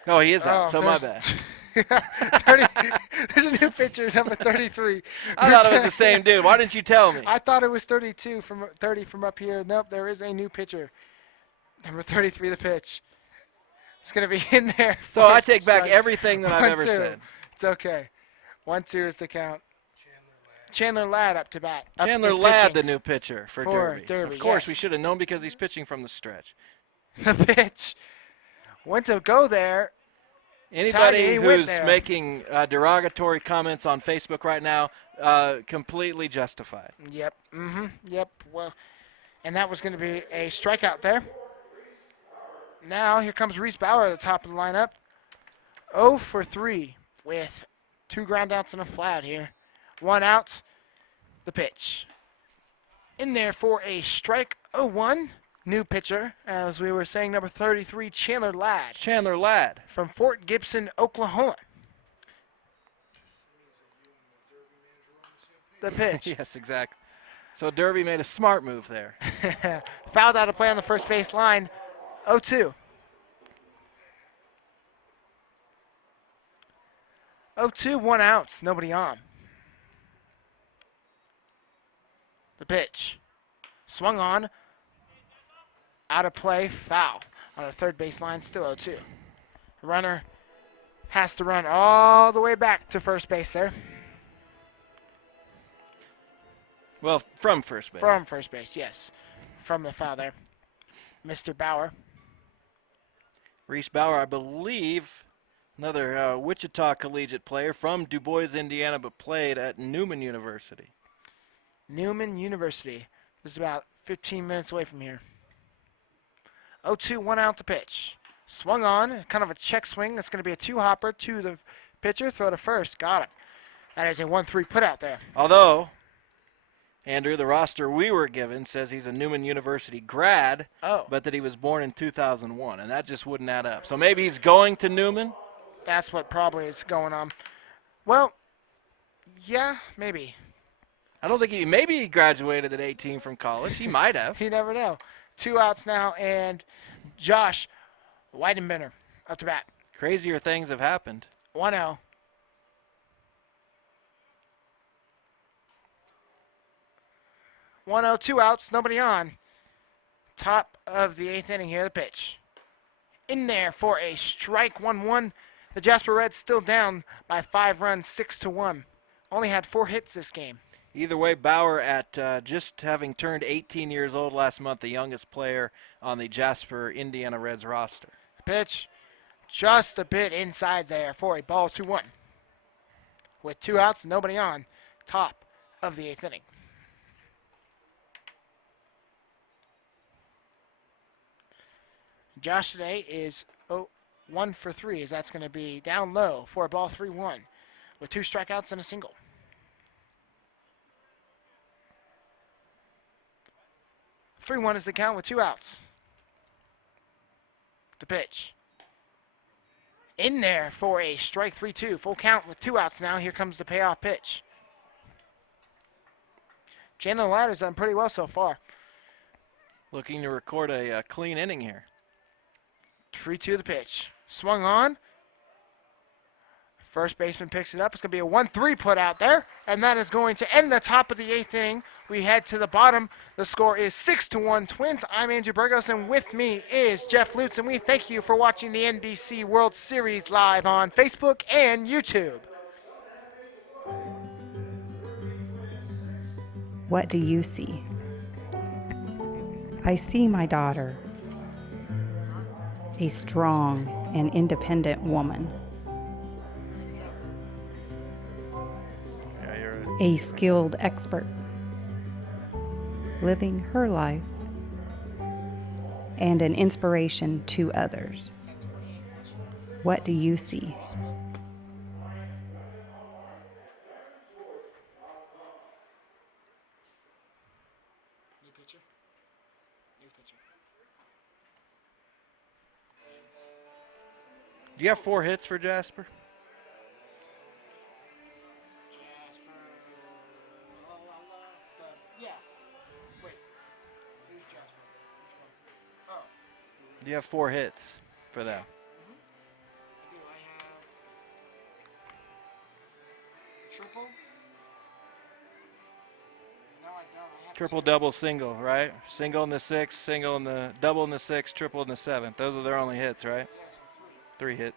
No, he is out, so my there's- bad. 30, there's a new pitcher, number 33. I thought it was the same dude. Why didn't you tell me? I thought it was 32 from 30 from up here. Nope, there is a new pitcher. Number 33, the pitch. It's going to be in there. So I take back Strike. everything that I've ever 1-2. said. It's okay. 1-2 is the count. Chandler Ladd up to bat. Chandler is Ladd, pitching the new pitcher for Derby. Of course, we should have known because he's pitching from the stretch. The pitch went to go there. Anybody Tiny went who's there. making derogatory comments on Facebook right now, completely justified. Yep. Yep. Well, and that was going to be a strikeout there. Now here comes Reese Bauer at the top of the lineup. 0 for 3 with 2 ground outs and a flat here. 1 out. The pitch. In there for a strike. 0-1. New pitcher, as we were saying, number 33, Chandler Ladd. Chandler Ladd. From Fort Gibson, Oklahoma. The pitch. Yes, exactly. So Derby made a smart move there. Fouled out of play on the first base line. 0-2. 0-2, 1 out. Nobody on. The pitch. Swung on. Out of play. Foul. On the third base line. Still 0-2. Runner has to run all the way back to first base there. Well, from first base. From first base, yes. From the foul there. Mr. Bauer. Reese Bauer, I believe, another Wichita collegiate player from Du Bois, Indiana, but played at Newman University. Newman University. This is about 15 minutes away from here. 0-2, 1 out to pitch. Swung on, kind of a check swing. That's going to be a 2-hopper to the pitcher. Throw to first. Got it. That is a 1-3 put out there. Although, Andrew, the roster we were given says he's a Newman University grad, but that he was born in 2001, and that just wouldn't add up. So maybe he's going to Newman? That's what probably is going on. Well, yeah, maybe. I don't think maybe he graduated at 18 from college. He might have. You never know. 2 outs now, and Josh Weidenbender up to bat. Crazier things have happened. 1-0. 1-0, 2 outs, nobody on. Top of the 8th inning here, the pitch. In there for a strike, 1-1. The Jasper Reds still down by 5 runs, 6-1. Only had 4 hits this game. Either way, Bauer, at just having turned 18 years old last month, the youngest player on the Jasper Indiana Reds roster. Pitch just a bit inside there for a ball 2-1. With 2 outs, nobody on. Top of the 8th inning. Josh today is 1 for 3, as that's going to be down low for a ball 3-1 with 2 strikeouts and a single. Three-one is the count with 2 outs. The pitch. In there for a strike 3-2. Full count with 2 outs now. Here comes the payoff pitch. Jalen Latter's done pretty well so far. Looking to record a clean inning here. 3-2 the pitch. Swung on. First baseman picks it up. It's going to be a 1-3 put out there, and that is going to end the top of the 8th inning. We head to the bottom. The score is 6-1 Twins. I'm Andrew Burgos, and with me is Jeff Lutz, and we thank you for watching the NBC World Series live on Facebook and YouTube. What do you see? I see my daughter, a strong and independent woman. A skilled expert, living her life, and an inspiration to others. What do you see? Do you have 4 hits for Jasper? Do you have 4 hits for them? Triple? No, I don't. Triple, double, single, right? Single in the 6th, single in the double in the 6th, triple in the 7th. Those are their only hits, right? 3 hits.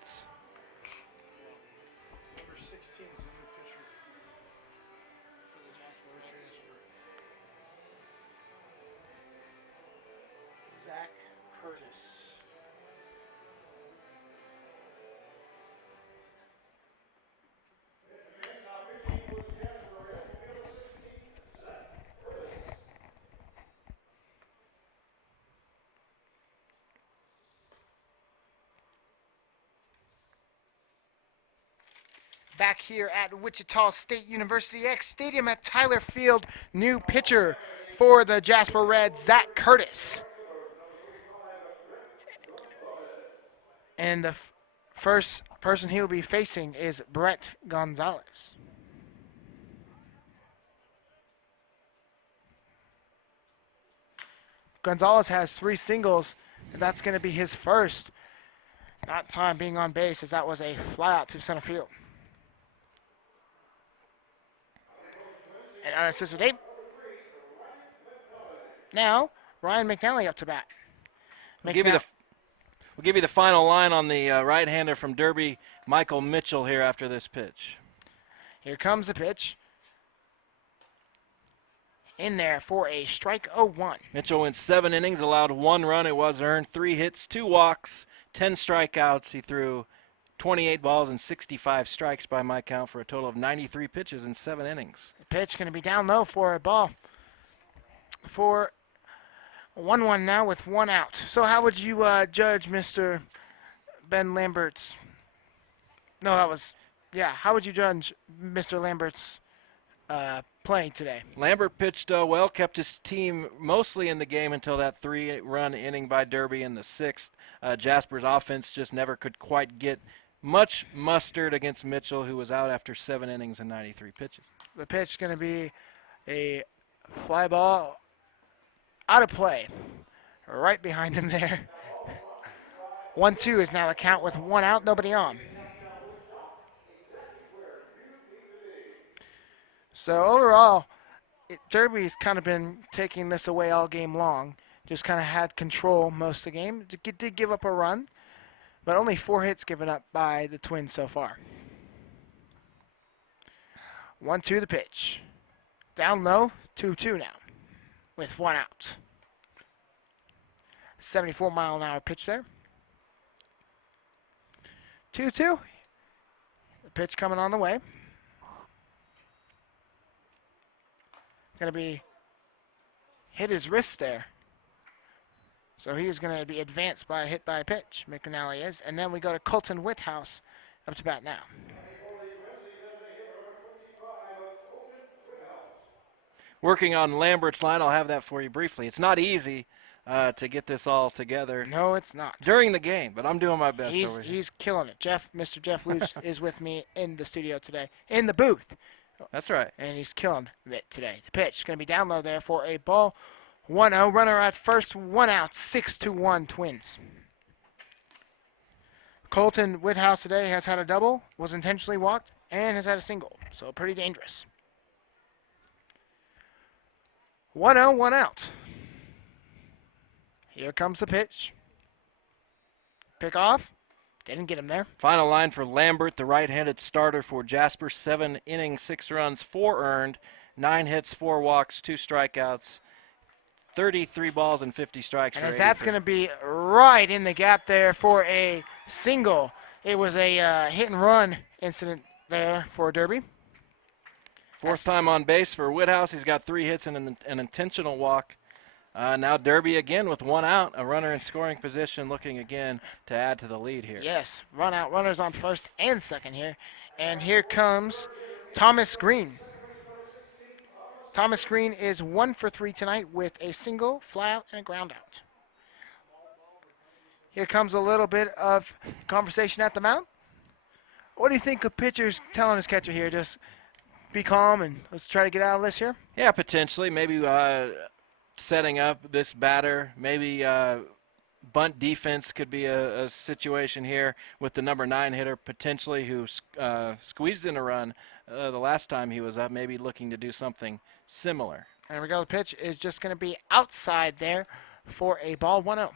Number 16 is the new pitcher for the Jasper Reds. Zach Curtis. Back here at Wichita State University X Stadium at Tyler Field, new pitcher for the Jasper Reds, Zach Curtis. And the first person he will be facing is Brett Gonzalez. Gonzalez has 3 singles, and that's going to be his first. That time being on base, as that was a fly out to center field. And unassisted ape. Now, Ryan McNally up to bat. We'll give you the final line on the right-hander from Derby, Michael Mitchell, here after this pitch. Here comes the pitch. In there for a strike 0-1. Mitchell went 7 innings, allowed 1 run. It was earned, 3 hits, 2 walks, 10 strikeouts. He threw 28 balls and 65 strikes by my count for a total of 93 pitches in 7 innings. The pitch going to be down low for a ball. For 1-1 now with 1 out. So how would you judge Mr. Ben Lambert's? No, that was, yeah. How would you judge Mr. Lambert's playing today? Lambert pitched well, kept his team mostly in the game until that 3-run inning by Derby in the 6th. Jasper's offense just never could quite get much mustard against Mitchell, who was out after 7 innings and 93 pitches. The pitch is going to be a fly ball out of play. Right behind him there. 1-2 is now the count with 1 out, nobody on. So overall, Derby's kind of been taking this away all game long. Just kind of had control most of the game. Did give up a run, but only 4 hits given up by the Twins so far. 1-2 the pitch. Down low, 2-2 now with 1 out. 74-mile-an-hour pitch there. 2-2. The pitch coming on the way. Going to be hit his wrist there. So he is going to be advanced by a hit by a pitch. McNally is. And then we go to Colton Whithouse up to bat now. Working on Lambert's line, I'll have that for you briefly. It's not easy to get this all together. No, it's not. During the game, but I'm doing my best over here. He's killing it. Mr. Jeff Lutz is with me in the studio today, in the booth. That's right. And he's killing it today. The pitch is going to be down low there for a ball. 1-0, runner at first, 1 out, 6-1 Twins. Colton Whithouse today has had a double, was intentionally walked, and has had a single. So pretty dangerous. 1-0, 1 out. Here comes the pitch. Pick off. Didn't get him there. Final line for Lambert, the right-handed starter for Jasper. 7 innings, 6 runs, 4 earned, 9 hits, 4 walks, 2 strikeouts, 33 balls and 50 strikes. And as that's going to be right in the gap there for a single. It was a hit-and-run incident there for Derby. Fourth time on base for Whithouse. He's got 3 hits and an intentional walk. Now Derby again with 1 out, a runner in scoring position, looking again to add to the lead here. Yes, run out, runners on first and second here. And here comes Thomas Green. Thomas Green is 1 for 3 tonight with a single, fly out, and a ground out. Here comes a little bit of conversation at the mound. What do you think a pitcher's telling his catcher here? Just be calm and let's try to get out of this here? Yeah, potentially. Maybe setting up this batter. Maybe bunt defense could be a situation here with the number 9 hitter potentially who squeezed in a run the last time he was up, maybe looking to do something similar. There we go. The pitch is just going to be outside there for a ball. 1-0.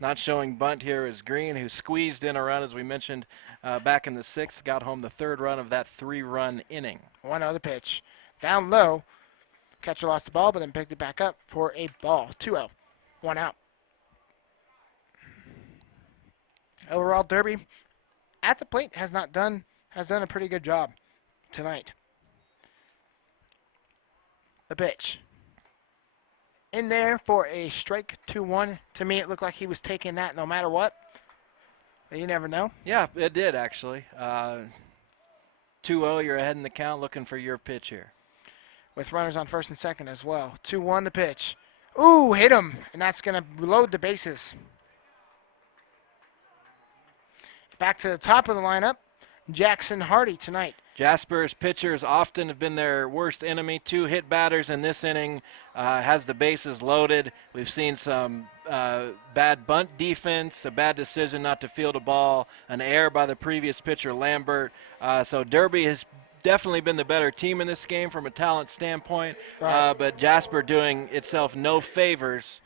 Not showing bunt here is Green, who squeezed in a run, as we mentioned, back in the 6th, got home the 3rd run of that 3-run inning. 1-0 the pitch. Down low. Catcher lost the ball, but then picked it back up for a ball. 2-0. 1 out. Overall, Derby at the plate has done a pretty good job tonight. The pitch. In there for a strike, 2-1. To me, it looked like he was taking that no matter what. But you never know. Yeah, it did actually. 2-0, you're ahead in the count, looking for your pitch here. With runners on first and second as well. 2-1 the pitch. Ooh, hit him. And that's going to load the bases. Back to the top of the lineup, Jackson Hardy tonight. Jasper's pitchers often have been their worst enemy. 2 hit batters in this inning, has the bases loaded. We've seen some bad bunt defense, a bad decision not to field a ball, an error by the previous pitcher, Lambert. So Derby has definitely been the better team in this game from a talent standpoint, Right. but Jasper doing itself no favors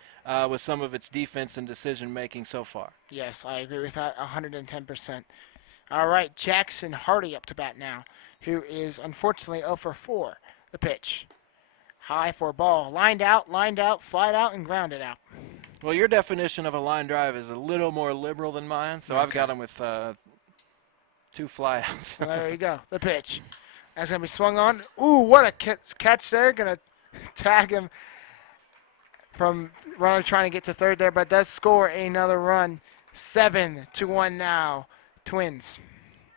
with some of its defense and decision-making so far. Yes, I agree with that 110%. All right, Jackson Hardy up to bat now, who is unfortunately 0 for 4. The pitch. High for a ball. Lined out, flied out, and grounded out. Well, your definition of a line drive is a little more liberal than mine, so I've got him with 2 flyouts. Well, there you go. The pitch. That's going to be swung on. Ooh, what a catch there. Going to tag him from runner trying to get to third there, but does score another run. 7-1 now. Twins.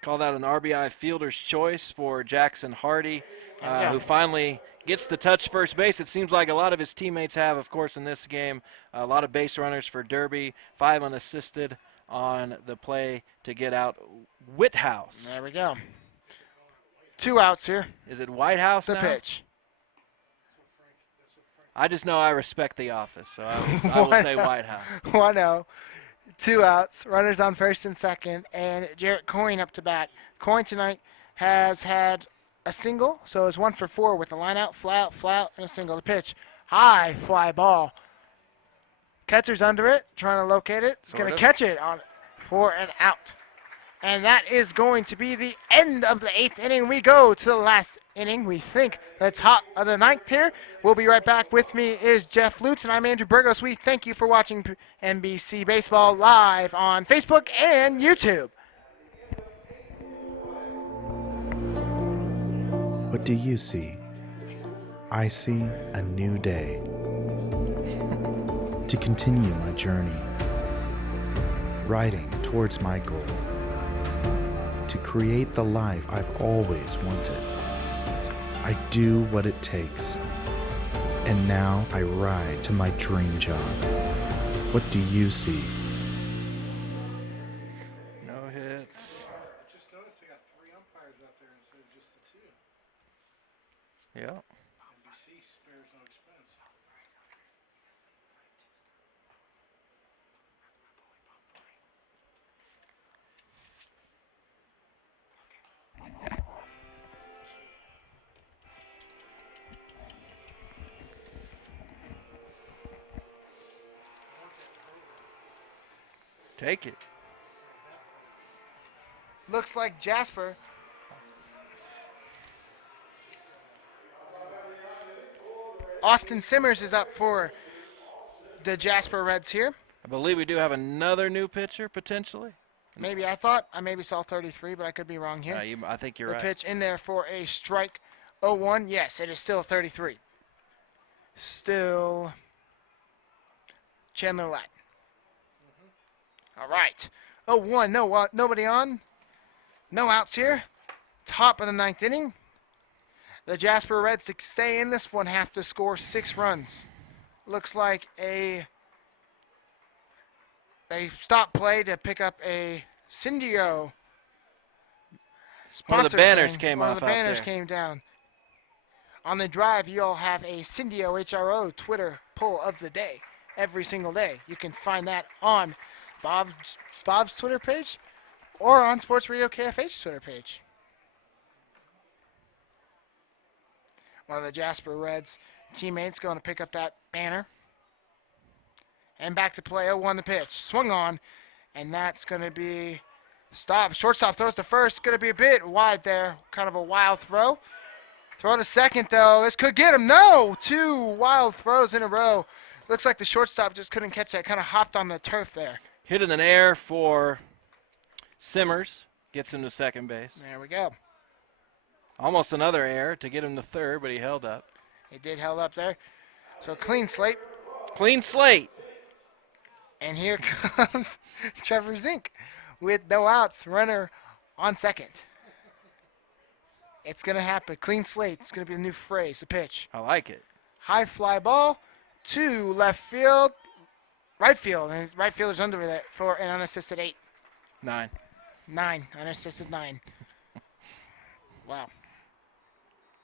Call that an RBI fielder's choice for Jackson Hardy, who finally gets to touch first base. It seems like a lot of his teammates have, of course, in this game. A lot of base runners for Derby. 5 unassisted on the play to get out Whithouse. There we go. 2 outs here. Is it Whitehouse The now? pitch. I just know I respect the office, so I will say Whitehouse. 1-0. 2 outs, runners on first and second, and Jarrett Coyne up to bat. Coyne tonight has had a single, so it's 1 for 4 with a line out, fly out, and a single. The pitch, high fly ball. Catcher's under it, trying to locate it. He's going to catch it on for an out. And that is going to be the end of the 8th inning. We go to the last inning. We think the top of the 9th here. We'll be right back. With me is Jeff Lutz, and I'm Andrew Burgos. We thank you for watching NBC Baseball live on Facebook and YouTube. do you see? I see a new day. To continue my journey, riding towards my goal. To create the life I've always wanted. I do what it takes. And now I ride to my dream job. What do you see? No hits. Just noticed they got 3 umpires out there instead of just the 2. Yeah. NBC spares no expense. Take it. Looks like Jasper. Austin Simmers is up for the Jasper Reds here. I believe we do have another new pitcher, potentially. Maybe I thought I maybe saw 33, but I could be wrong here. I think you're the right. Pitch in there for a strike. 0-1. Yes, it is still 33. Still Chandler Latt. All right. 0-1. No, nobody on. No outs here. Top of the 9th inning. The Jasper Reds to stay in this one have to score 6 runs. Looks like they stopped play to pick up a Cindio. One of the banners came One off of the out banners there. came down. On the drive, you'll have a Cindio HRO Twitter poll of the day every single day. You can find that on Bob's Twitter page or on Sports Radio KFH Twitter page. One of the Jasper Reds teammates going to pick up that banner. And back to play. 0-1 the pitch. Swung on. And that's going to be stop. Shortstop throws to first. Going to be a bit wide there. Kind of a wild throw. Throw to second, though. This could get him. No! 2 wild throws in a row. Looks like the shortstop just couldn't catch that. Kind of hopped on the turf there. Hit in the air for Simmers. Gets him to second base. There we go. Almost another error to get him to third, but he held up. He did held up there. So clean slate. Clean slate. And here comes Trevor Zink with no outs. Runner on second. It's going to happen. Clean slate. It's going to be a new phrase. The pitch. I like it. High fly ball to left field. Right field. And right fielder's under there for an unassisted 8. 9. 9. Unassisted 9. Wow.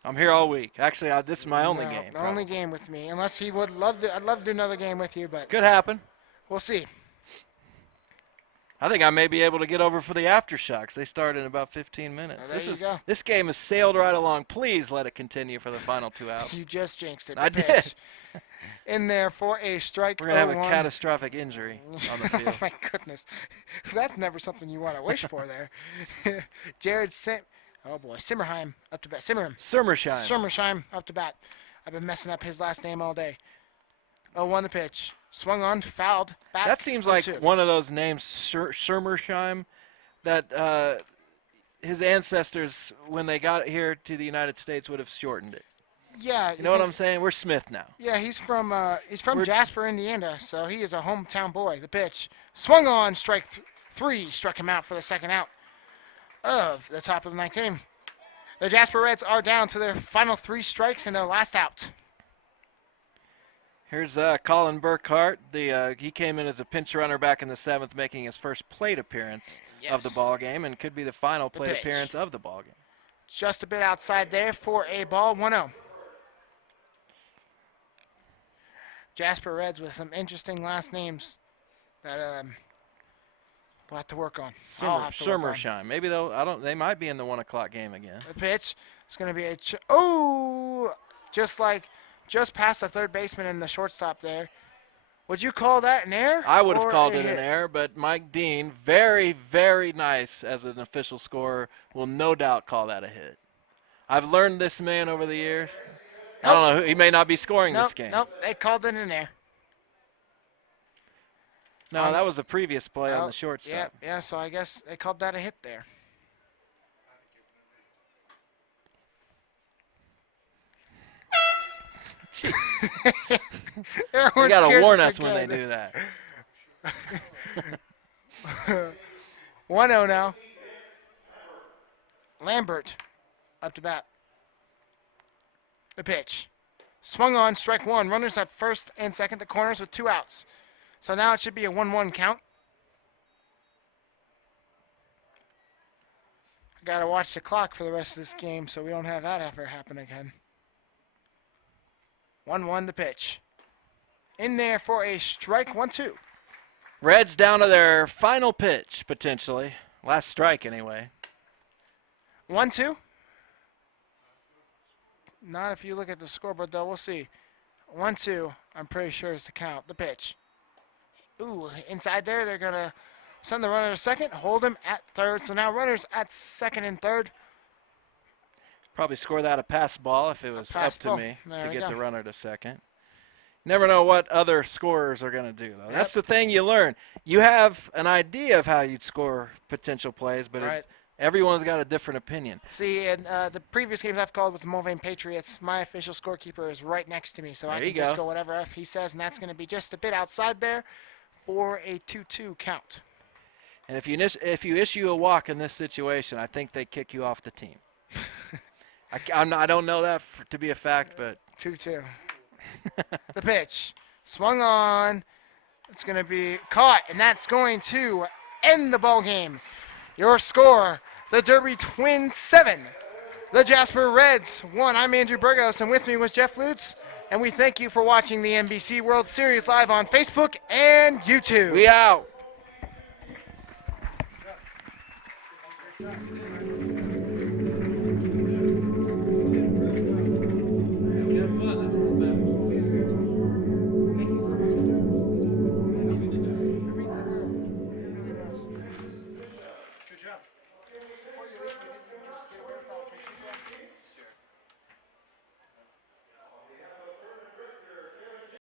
I'm here all week. Actually, this is my only No, game. the only game with me. Unless he would love to. I'd love to do another game with you, but could happen. We'll see. I think I may be able to get over for the aftershocks. They start in about 15 minutes. There you go. This game has sailed right along. Please let it continue for the final 2 outs. You just jinxed it. I did. In there for a strike. We're going to have a catastrophic injury on the field. Oh, my goodness. That's never something you want to wish for there. Oh, boy. Simmerheim up to bat. Simmersheim up to bat. I've been messing up his last name all day. 0-1 the pitch. Swung on, fouled. Back. That seems like one of those names, Schermersheim, that his ancestors, when they got here to the United States, would have shortened it. Yeah. You know what I'm saying? We're Smith now. Yeah, he's from Jasper, Indiana, so he is a hometown boy. The pitch. Swung on, strike 3. Struck him out for the second out of the top of the 9th inning. The Jasper Reds are down to their final 3 strikes and their last out. Here's Colin Burkhart. He came in as a pinch runner back in the 7th, making his first plate appearance of the ball game, and could be the final plate appearance of the ball game. Just a bit outside there for a ball. 1-0. Jasper Reds with some interesting last names that we'll have to work on. Schermersheim. Maybe they might be in the 1 o'clock game again. The pitch is going to be just past the third baseman and the shortstop there. Would you call that an error? I would have called it an error, but Mike Dean, very, very nice as an official scorer, will no doubt call that a hit. I've learned this man over the years. Nope. I don't know. He may not be scoring this game. Nope, they called it an error. No, that was the previous play on the shortstop. Yeah, so I guess they called that a hit there. Jeez. Everyone's You got to scared warn to us say when they good. do that. 1-0 now. Lambert up to bat. The pitch. Swung on, strike one. Runners at first and second, the corners with 2 outs. So now it should be a 1-1 count. Got to watch the clock for the rest of this game so we don't have that ever happen again. 1-1 the pitch. In there for a strike, 1-2. Reds down to their final pitch, potentially. Last strike, anyway. 1-2. Not if you look at the scoreboard, though. We'll see. 1-2, I'm pretty sure is the count. The pitch. Ooh, inside there, they're going to send the runner to second, hold him at third. So now runners at second and third. Probably score that a pass ball if it was up to ball. me There to we get go. the runner to second. Never know what other scorers are going to do, though. That's the thing you learn. You have an idea of how you'd score potential plays, but Right. Everyone's got a different opinion. See, in the previous games I've called with the Mulvane Patriots, my official scorekeeper is right next to me, so I There can you just go. go whatever F he says, and that's going to be just a bit outside there for a 2-2 count. And if you issue a walk in this situation, I think they kick you off the team. I don't know that to be a fact, but 2-2. The pitch. Swung on. It's going to be caught, and that's going to end the ball game. Your score, the Derby Twins 7, the Jasper Reds 1. I'm Andrew Burgos, and with me was Jeff Lutz, and we thank you for watching the NBC World Series live on Facebook and YouTube. We out.